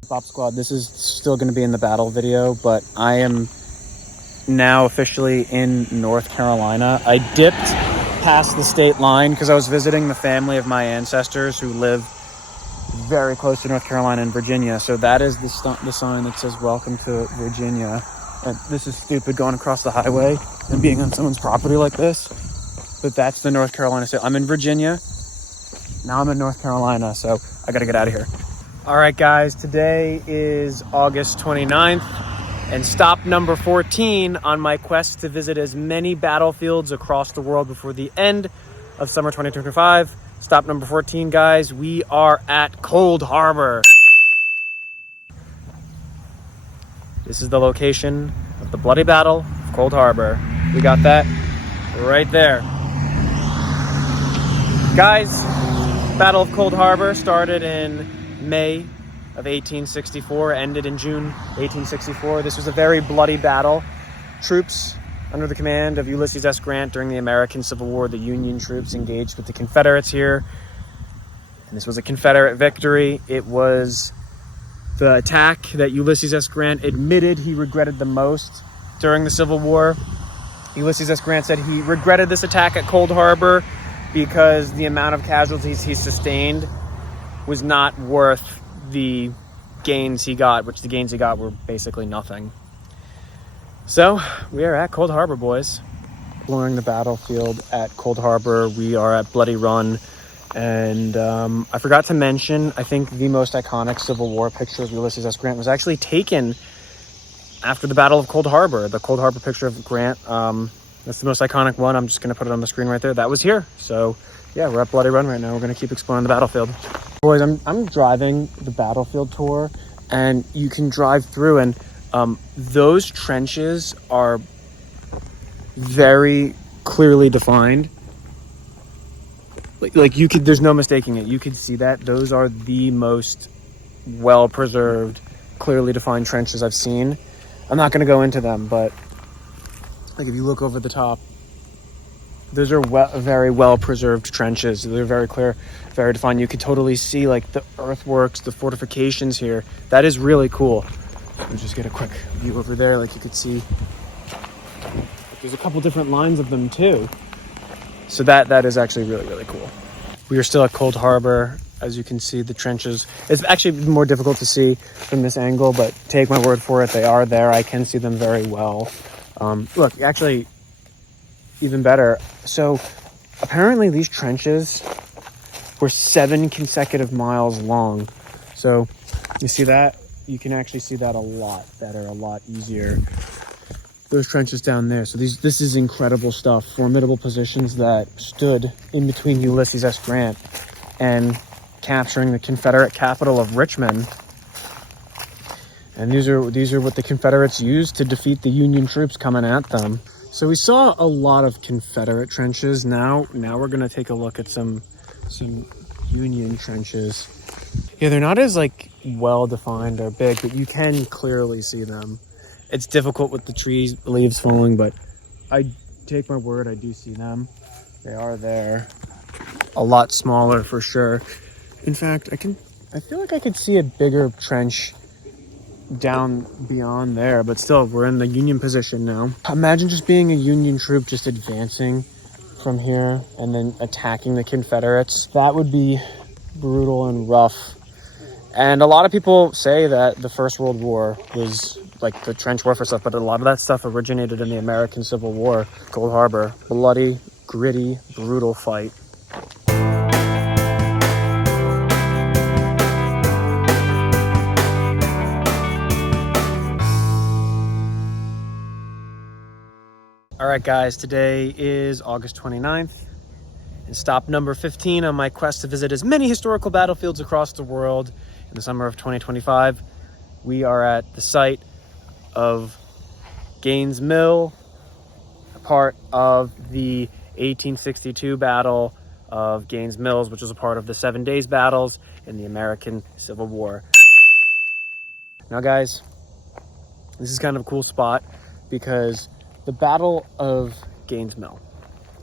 Bob Squad, this is still going to be in the battle video, but I am now officially in North Carolina. I dipped past the state line because I was visiting the family of my ancestors who live very close to North Carolina and Virginia. So that is the sign that says "Welcome to Virginia." And this is stupid going across the highway and being on someone's property like this. But that's the North Carolina state. I'm in Virginia. Now I'm in North Carolina, so I gotta get out of here. All right, guys, today is August 29th, and stop number 14 on my quest to visit as many battlefields across the world before the end of summer 2025. Stop number 14, guys, we are at Cold Harbor. This is the location of the bloody battle of Cold Harbor. We got that right there. Guys, Battle of Cold Harbor started in May of 1864, ended in June 1864. This was a very bloody battle. Troops under the command of Ulysses S. Grant during the American Civil War, the Union troops engaged with the Confederates here. And this was a Confederate victory. It was the attack that Ulysses S. Grant admitted he regretted the most during the Civil War. Ulysses S. Grant said he regretted this attack at Cold Harbor because the amount of casualties he sustained was not worth the gains he got, which the gains he got were basically nothing. So we are at Cold Harbor, boys. Exploring the battlefield at Cold Harbor. We are at Bloody Run. And I forgot to mention, I think the most iconic Civil War picture of Ulysses S. Grant was actually taken after the Battle of Cold Harbor. The Cold Harbor picture of Grant, that's the most iconic one. I'm just going to put it on the screen right there. That was here. So yeah, we're at Bloody Run right now. We're going to keep exploring the battlefield. Boys, I'm driving the battlefield tour, and you can drive through, and those trenches are very clearly defined. Like you could, there's no mistaking it. You could see that. Those are the most well-preserved, clearly defined trenches I've seen. I'm not going to go into them, but like if you look over the top, those are very well-preserved trenches. They're very clear, very defined. You could totally see like the earthworks, the fortifications here. That is really cool. Let me just get a quick view over there. Like you could see, there's a couple different lines of them too. So that is actually really, really cool. We are still at Cold Harbor. As you can see, the trenches, it's actually more difficult to see from this angle, but take my word for it, they are there. I can see them very well. Look, actually, even better. So apparently these trenches were 7 consecutive miles long. So you see that? You can actually see that a lot better, a lot easier. Those trenches down there. So this is incredible stuff. Formidable positions that stood in between Ulysses S. Grant and capturing the Confederate capital of Richmond. And these are what the Confederates used to defeat the Union troops coming at them. So we saw a lot of Confederate trenches. Now we're gonna take a look at some Union trenches. Yeah, they're not as like well defined or big, but you can clearly see them. It's difficult with the trees, leaves falling, but I take my word, I do see them. They are there. A lot smaller for sure. In fact, I feel like I could see a bigger trench down beyond there, but still, we're in the Union position now. Imagine just being a Union troop just advancing from here and then attacking the Confederates. That would be brutal and rough. And a lot of people say that the First World War was like the trench warfare stuff, but a lot of that stuff originated in the American Civil War. Cold Harbor, bloody, gritty, brutal fight. All right, guys, today is August 29th, and stop number 15 on my quest to visit as many historical battlefields across the world in the summer of 2025. We are at the site of Gaines' Mill, a part of the 1862 Battle of Gaines' Mills, which was a part of the 7 Days Battles in the American Civil War. Now, guys, this is kind of a cool spot because the Battle of Gaines' Mill,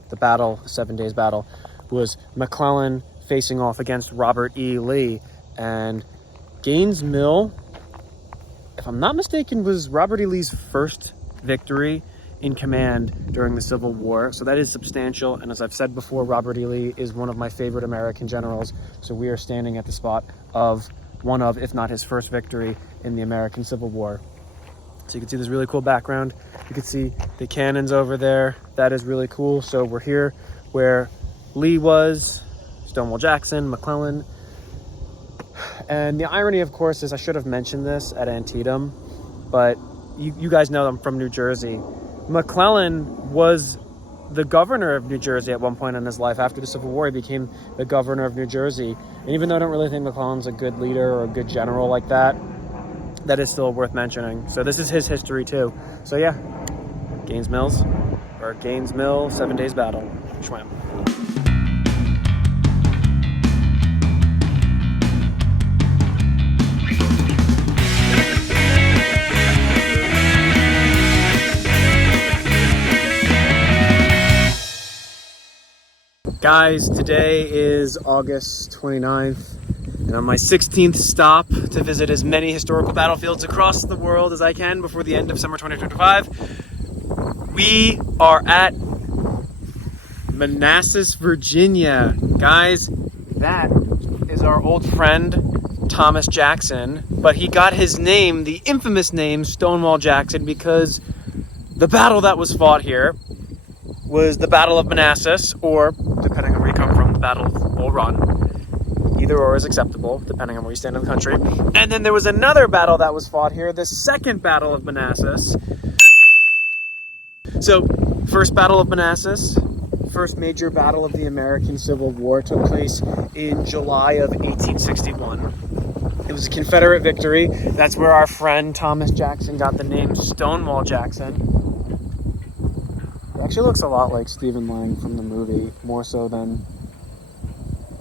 the 7 Days Battle, was McClellan facing off against Robert E. Lee. And Gaines' Mill, if I'm not mistaken, was Robert E. Lee's first victory in command during the Civil War. So that is substantial. And as I've said before, Robert E. Lee is one of my favorite American generals. So we are standing at the spot of one of, if not his first victory in the American Civil War. So you can see this really cool background. You can see the cannons over there. That is really cool. So we're here where Lee was, Stonewall Jackson, McClellan. And the irony, of course, is I should have mentioned this at Antietam, but you guys know I'm from New Jersey. McClellan was the governor of New Jersey at one point in his life. After the Civil War, he became the governor of New Jersey. And even though I don't really think McClellan's a good leader or a good general like that, that is still worth mentioning. So this is his history too. So yeah, Gaines Mill, 7 Days Battle, Schwam. Guys, today is August 29th. And on my 16th stop to visit as many historical battlefields across the world as I can before the end of summer 2025, we are at Manassas, Virginia. Guys, that is our old friend Thomas Jackson, but he got his name, the infamous name Stonewall Jackson, because the battle that was fought here was the Battle of Manassas, or depending on where you come from, the Battle of Bull Run. Either or is acceptable, depending on where you stand in the country. And then there was another battle that was fought here, the Second Battle of Manassas. So, First Battle of Manassas, first major battle of the American Civil War, took place in July of 1861. It was a Confederate victory. That's where our friend Thomas Jackson got the name Stonewall Jackson. He actually looks a lot like Stephen Lang from the movie, more so than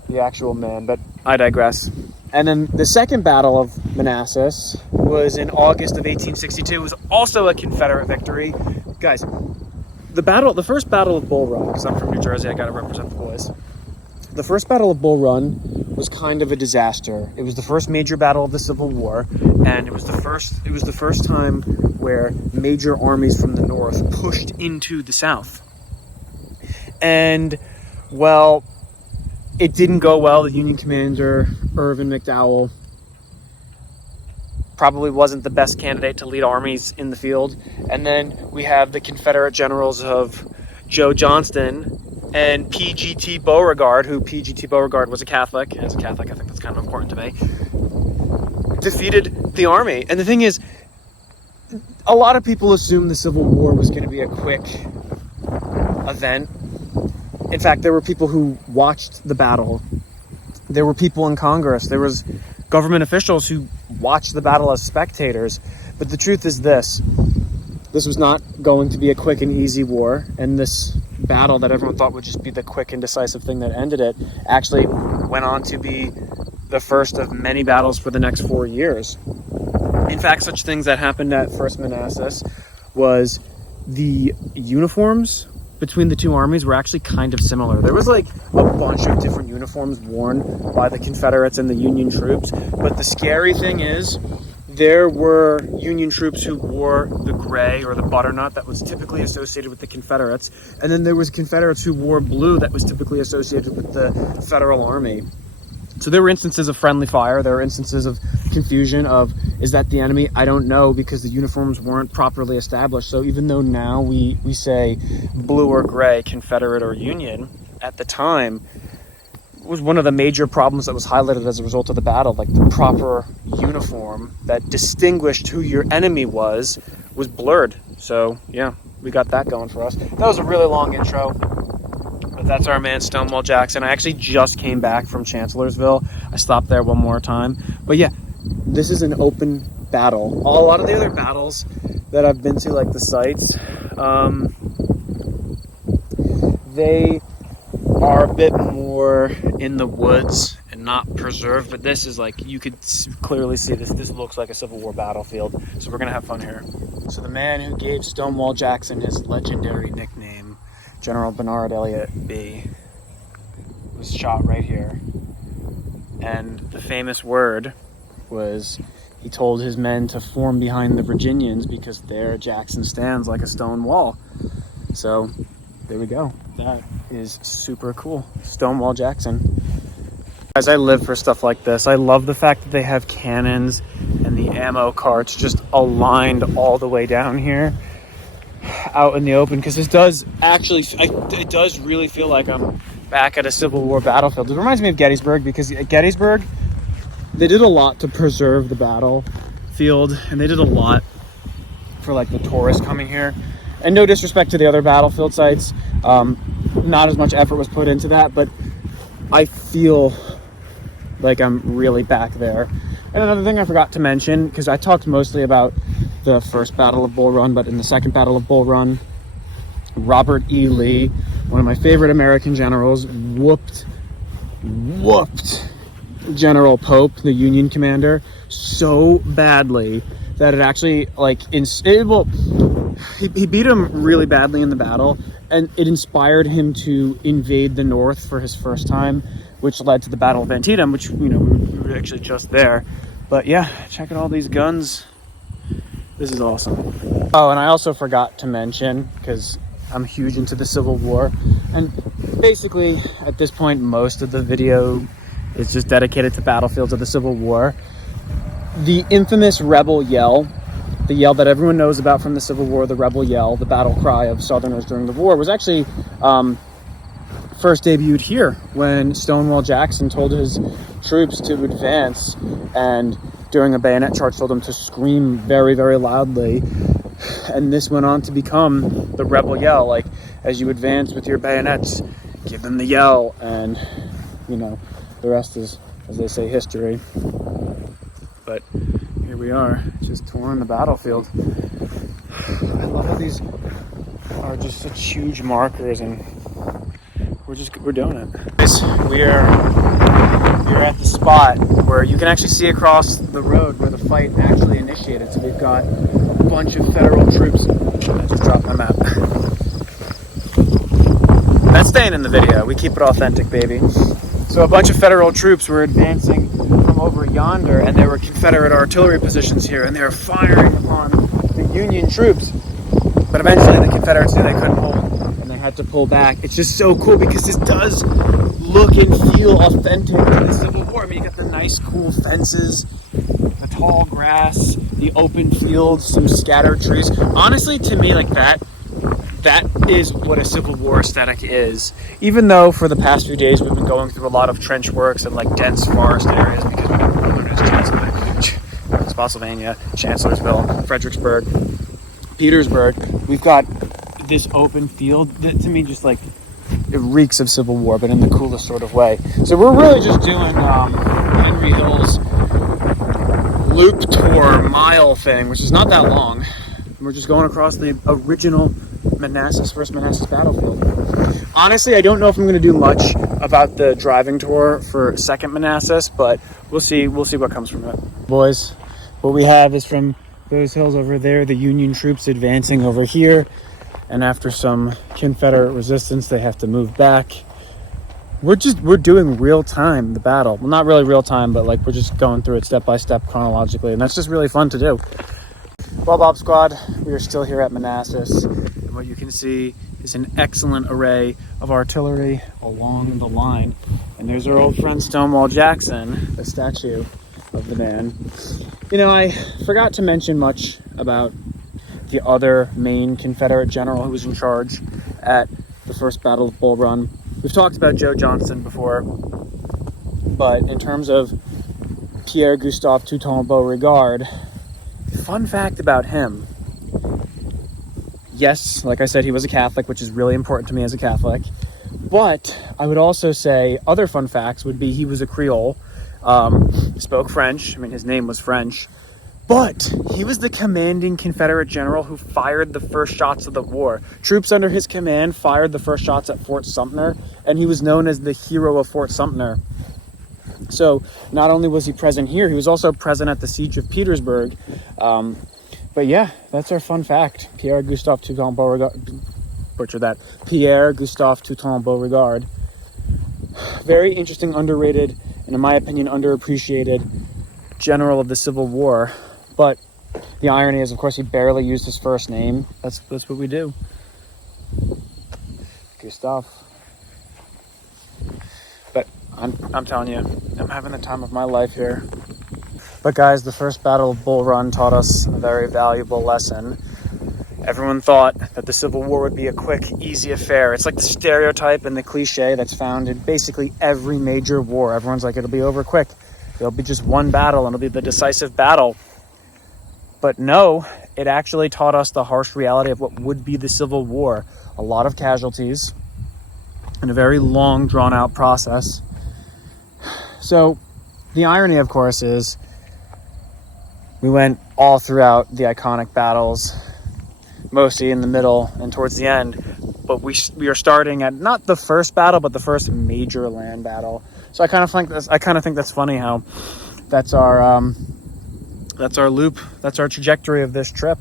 the actual man, but I digress. And then the Second Battle of Manassas was in August of 1862. It was also a Confederate victory. Guys, the first Battle of Bull Run, because I'm from New Jersey, I gotta represent the boys. The first Battle of Bull Run was kind of a disaster. It was the first major battle of the Civil War, and it was the first time where major armies from the North pushed into the South. And, well, it didn't go well. The Union commander, Irvin McDowell, probably wasn't the best candidate to lead armies in the field. And then we have the Confederate generals of Joe Johnston and P.G.T. Beauregard, who P.G.T. Beauregard was a Catholic. As a Catholic, I think that's kind of important to me. Defeated the army. And the thing is, a lot of people assumed the Civil War was going to be a quick event. In fact, there were people who watched the battle. There were people in Congress. There was government officials who watched the battle as spectators. But the truth is this was not going to be a quick and easy war. And this battle that everyone thought would just be the quick and decisive thing that ended it actually went on to be the first of many battles for the next 4 years. In fact, such things that happened at First Manassas was the uniforms between the two armies were actually kind of similar. There was like a bunch of different uniforms worn by the Confederates and the Union troops, but the scary thing is there were Union troops who wore the gray or the butternut that was typically associated with the Confederates, and then there was Confederates who wore blue that was typically associated with the Federal Army. So there were instances of friendly fire. There were instances of confusion of, is that the enemy? I don't know, because the uniforms weren't properly established. So even though now we say blue or gray, Confederate or Union, at the time, it was one of the major problems that was highlighted as a result of the battle. Like the proper uniform that distinguished who your enemy was blurred. So yeah, we got that going for us. That was a really long intro. But that's our man Stonewall Jackson. I actually just came back from Chancellorsville. I stopped there one more time. But yeah, this is an open battle. A lot of the other battles that I've been to, like the sites, they are a bit more in the woods and not preserved. But this is like, you could clearly see this. This looks like a Civil War battlefield. So we're going to have fun here. So the man who gave Stonewall Jackson his legendary nickname, General Bernard Elliott B, was shot right here. And the famous word was, he told his men to form behind the Virginians because there Jackson stands like a stone wall. So there we go. That is super cool. Stonewall Jackson. Guys, I live for stuff like this. I love the fact that they have cannons and the ammo carts just aligned all the way down here out in the open, because this does actually, it does really feel like I'm back at a Civil War battlefield. It reminds me of Gettysburg, because at Gettysburg, they did a lot to preserve the battlefield, and they did a lot for like the tourists coming here. And no disrespect to the other battlefield sites, not as much effort was put into that, but I feel like I'm really back there. And another thing I forgot to mention, because I talked mostly about the first Battle of Bull Run, but in the second Battle of Bull Run, Robert E. Lee, one of my favorite American generals, whooped General Pope, the Union commander, so badly that it actually, like, he beat him really badly in the battle, and it inspired him to invade the North for his first time, which led to the Battle of Antietam, which, you know, we were actually just there. But yeah, check out all these guns. This is awesome. Oh, and I also forgot to mention, because I'm huge into the Civil War, and basically at this point most of the video is just dedicated to battlefields of the Civil War. The infamous rebel yell, the yell that everyone knows about from the Civil War, the rebel yell, the battle cry of Southerners during the war, was actually first debuted here when Stonewall Jackson told his troops to advance, and during a bayonet charge told them to scream very, very loudly. And this went on to become the rebel yell. Like, as you advance with your bayonets, give them the yell, and, you know, the rest is, as they say, history. But here we are, just touring the battlefield. I love how these are just such huge markers, and we're doing it. We are at the spot where you can actually see across the road where the fight actually initiated. So we've got a bunch of federal troops. I just dropped my map. That's staying in the video. We keep it authentic, baby. So a bunch of federal troops were advancing from over yonder, and there were Confederate artillery positions here, and they were firing upon the Union troops. But eventually the Confederates knew they couldn't hold, and they had to pull back. It's just so cool because this does look and feel authentic to the Civil War. I mean, you got the nice, cool fences, the tall grass, the open fields, some scattered trees. Honestly, to me, like that is what a Civil War aesthetic is. Even though for the past few days we've been going through a lot of trench works and like dense forest areas, because we've been wilderness, Spotsylvania, Chancellorsville, Fredericksburg, Petersburg. We've got this open field that, to me, just like, it reeks of Civil War, but in the coolest sort of way. So we're really just doing Henry Hill's loop tour mile thing, which is not that long. We're just going across the original first Manassas battlefield. Honestly, I don't know if I'm going to do much about the driving tour for second Manassas, but we'll see what comes from it. Boys, what we have is from those hills over there, the Union troops advancing over here, and after some Confederate resistance, they have to move back. We're doing real time the battle. Well, not really real time, but like we're just going through it step by step chronologically, and that's just really fun to do. Well, Bob Squad, we are still here at Manassas, and what you can see is an excellent array of artillery along the line. And there's our old friend Stonewall Jackson, the statue of the man. You know, I forgot to mention much about the other main Confederate general who was in charge at the first Battle of Bull Run. We've talked about Joe Johnston before, but in terms of Pierre Gustave Toutant Beauregard, fun fact about him: yes, like I said, he was a Catholic, which is really important to me as a Catholic. But I would also say other fun facts would be he was a Creole, spoke French. I mean, his name was French. But he was the commanding Confederate general who fired the first shots of the war. Troops under his command fired the first shots at Fort Sumter, and he was known as the hero of Fort Sumter. So not only was he present here, he was also present at the Siege of Petersburg. But yeah, that's our fun fact. Pierre Gustave Toutant Beauregard. Butcher that. Pierre Gustave Toutant Beauregard. Very interesting, underrated, and in my opinion, underappreciated general of the Civil War. But the irony is, of course, he barely used his first name. That's what we do. Good stuff. But I'm telling you, I'm having the time of my life here. But guys, the first Battle of Bull Run taught us a very valuable lesson. Everyone thought that the Civil War would be a quick, easy affair. It's like the stereotype and the cliche that's found in basically every major war. Everyone's like, it'll be over quick. There'll be just one battle and it'll be the decisive battle. But no, it actually taught us the harsh reality of what would be the Civil War. A lot of casualties and a very long, drawn-out process. So the irony, of course, is we went all throughout the iconic battles, mostly in the middle and towards the end, but we are starting at not the first battle, but the first major land battle. So I kind of think that's funny how that's our loop, that's our trajectory of this trip.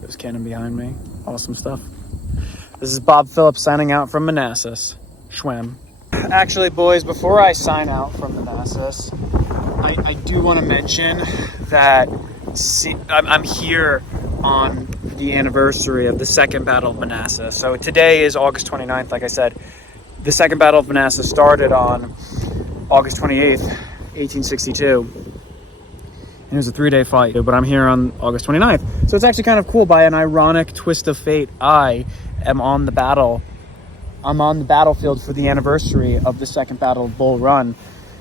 There's cannon behind me, awesome stuff. This is Bob Philips signing out from Manassas. Schwem. Actually, boys, before I sign out from Manassas, I do want to mention that I'm here on the anniversary of the Second Battle of Manassas. So today is August 29th, like I said. The Second Battle of Manassas started on August 28th, 1862. And it was a 3-day fight, but I'm here on August 29th. So it's actually kind of cool. By an ironic twist of fate, I'm on the battlefield for the anniversary of the Second Battle of Bull Run.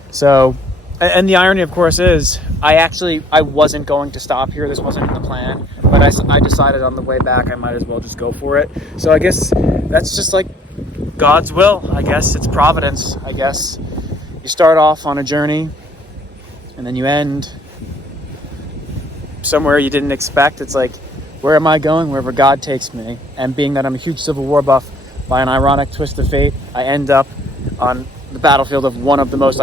So, and the irony, of course, is I wasn't going to stop here. This wasn't in the plan, but I decided on the way back I might as well just go for it. So I guess that's just like God's will. I guess it's providence. I guess you start off on a journey and then you end somewhere you didn't expect. It's like, where am I going? Wherever God takes me. And being that I'm a huge Civil War buff, by an ironic twist of fate, I end up on the battlefield of two of the most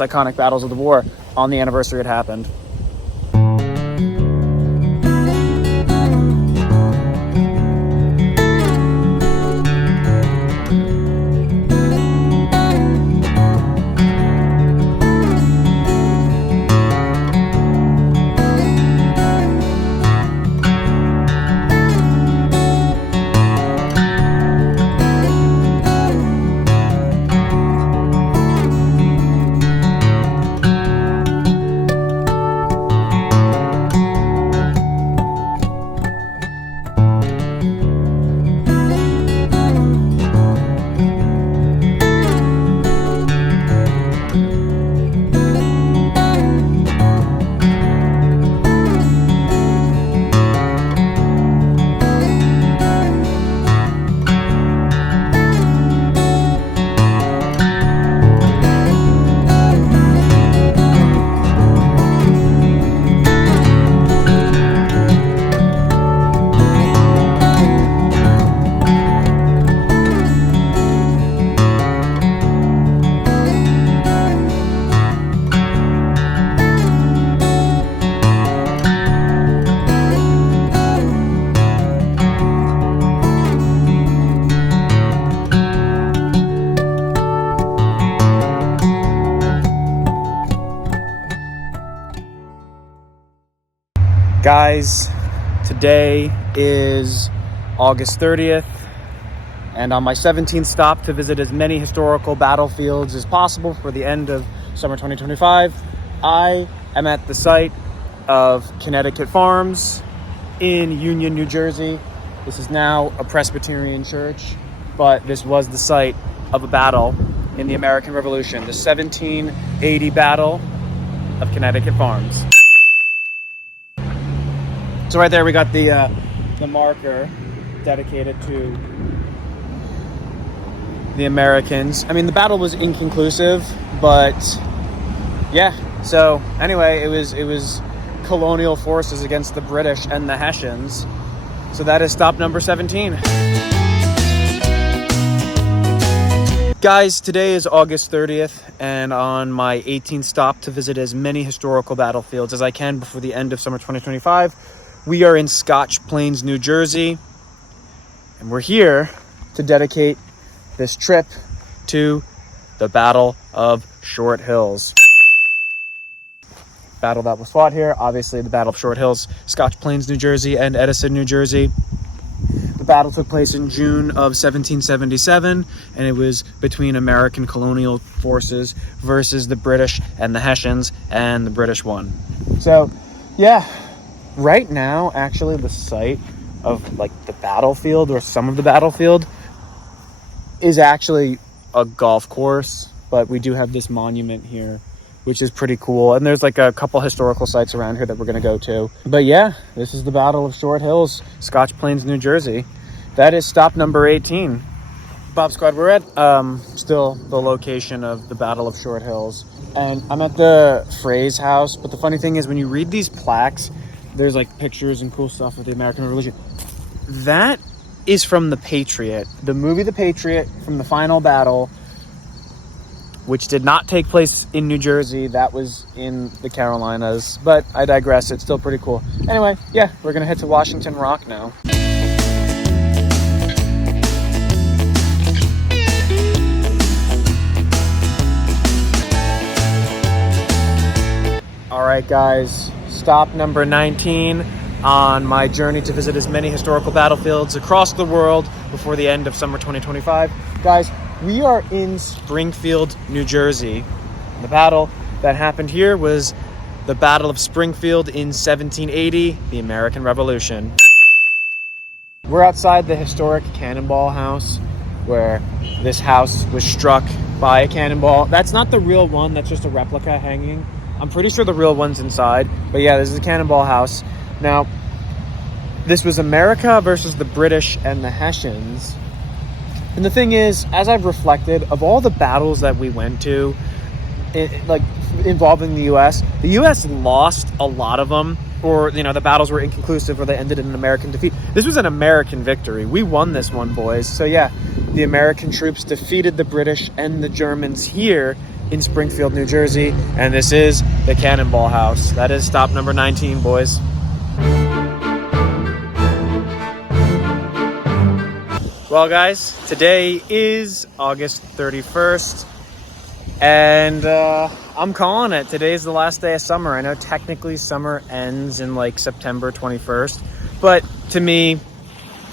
iconic battles of the war on the anniversary it happened. Guys, today is August 30th, and on my 17th stop to visit as many historical battlefields as possible for the end of summer 2025, I am at the site of Connecticut Farms in Union, New Jersey. This is now a Presbyterian church, but this was the site of a battle in the American Revolution, the 1780 Battle of Connecticut Farms. So right there we got the marker dedicated to the Americans. I mean, the battle was inconclusive, but yeah. So anyway, it was colonial forces against the British and the Hessians. So that is stop number 17. Guys, today is August 30th, and on my 18th stop to visit as many historical battlefields as I can before the end of summer 2025, we are in Scotch Plains, New Jersey, and we're here to dedicate this trip to the Battle of Short Hills. battle that was fought here. Obviously, the Battle of Short Hills, Scotch Plains, New Jersey, and Edison, New Jersey. The battle took place in June of 1777, and it was between American colonial forces versus the British and the Hessians, and the British won. So, yeah, right now, actually, the site of like the battlefield, or some of the battlefield, is actually a golf course, but we do have this monument here, which is pretty cool. And there's like a couple historical sites around here that we're going to go to. But yeah, this is the Battle of Short Hills, Scotch Plains, New Jersey. That is stop number 18. Bob Squad, we're at still the location of the Battle of Short Hills. And I'm at the Phrase House. But the funny thing is, when you read these plaques, there's like pictures and cool stuff of the American Revolution. That is from The Patriot. The movie The Patriot, from the final battle, which did not take place in New Jersey. That was in the Carolinas. But I digress. It's still pretty cool. Anyway, yeah, we're going to head to Washington Rock now. All right, guys. Stop number 19 on my journey to visit as many historical battlefields across the world before the end of summer 2025. Guys, we are in Springfield, New Jersey. The battle that happened here was the Battle of Springfield in 1780, the American Revolution. We're outside the historic Cannonball House, where this house was struck by a cannonball. That's not the real one, that's just a replica hanging. I'm pretty sure the real one's inside, but yeah, this is a Cannonball House. Now, this was America versus the British and the Hessians. And the thing is, as I've reflected, of all the battles that we went to, involving the U.S. lost a lot of them, or, you know, the battles were inconclusive, or they ended in an American defeat. This was an American victory. We won this one, boys. So yeah, the American troops defeated the British and the Germans here in Springfield, New Jersey, and this is the Cannonball House. That is stop number 19, boys. Well, guys, today is August 31st, and I'm calling it. Today's the last day of summer. I know technically summer ends in like September 21st, but to me,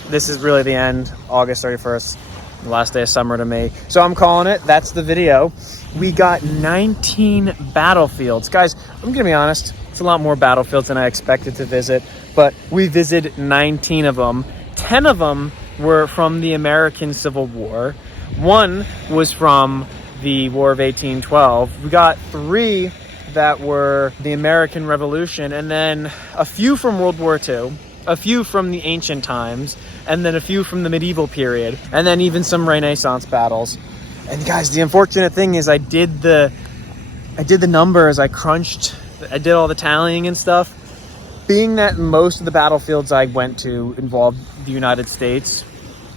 this is really the end, August 31st, the last day of summer to me. So I'm calling it. That's the video. We got 19 battlefields. Guys, I'm going to be honest, it's a lot more battlefields than I expected to visit, but we visited 19 of them. 10 of them were from the American Civil War. One was from the War of 1812. We got 3 that were the American Revolution, and then a few from World War II, a few from the ancient times, and then a few from the medieval period, and then even some Renaissance battles. And guys, the unfortunate thing is I did the numbers, I did all the tallying and stuff. Being that most of the battlefields I went to involved the United States,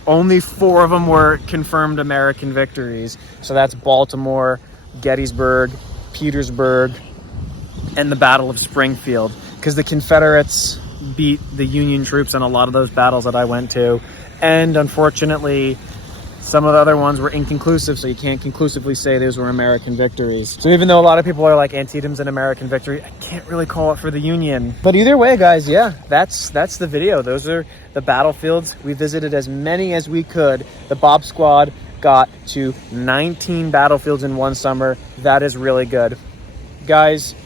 only 4 of them were confirmed American victories. So that's Baltimore, Gettysburg, Petersburg, and the Battle of Springfield. Because the Confederates beat the Union troops in a lot of those battles that I went to. And unfortunately, some of the other ones were inconclusive, so you can't conclusively say those were American victories. So even though a lot of people are like, Antietam's an American victory, I can't really call it for the Union. But either way, guys, yeah, that's the video. Those are the battlefields. We visited as many as we could. The Bob Squad got to 19 battlefields in one summer. That is really good. Guys,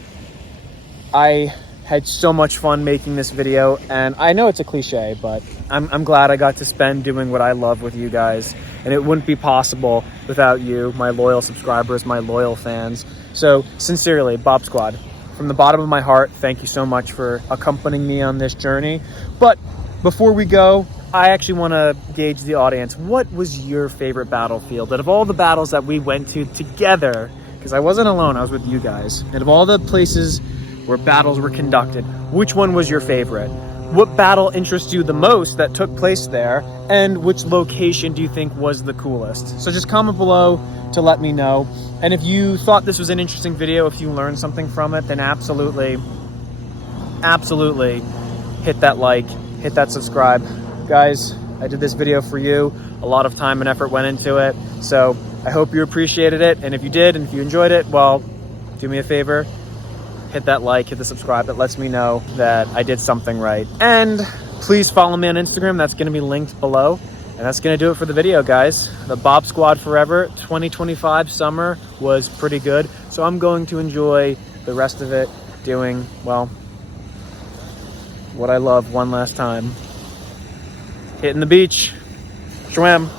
I had so much fun making this video, and I know it's a cliche, but I'm glad I got to spend doing what I love with you guys. And it wouldn't be possible without you, my loyal subscribers, my loyal fans. So sincerely, Bob Squad, from the bottom of my heart, thank you so much for accompanying me on this journey. But before we go, I actually want to gauge the audience. What was your favorite battlefield? Out of all the battles that we went to together, because I wasn't alone, I was with you guys. And of all the places where battles were conducted, which one was your favorite? What battle interests you the most that took place there? And which location do you think was the coolest? So just comment below to let me know. And if you thought this was an interesting video, if you learned something from it, then absolutely hit that like, hit that subscribe. Guys, I did this video for you. A lot of time and effort went into it. So I hope you appreciated it. And if you did, and if you enjoyed it, well, do me a favor, hit that like, hit the subscribe. That lets me know that I did something right. And please follow me on Instagram. That's going to be linked below. And that's going to do it for the video, guys. The Bob Squad Forever 2025 summer was pretty good. So I'm going to enjoy the rest of it doing, well, what I love one last time. Hitting the beach. Swim.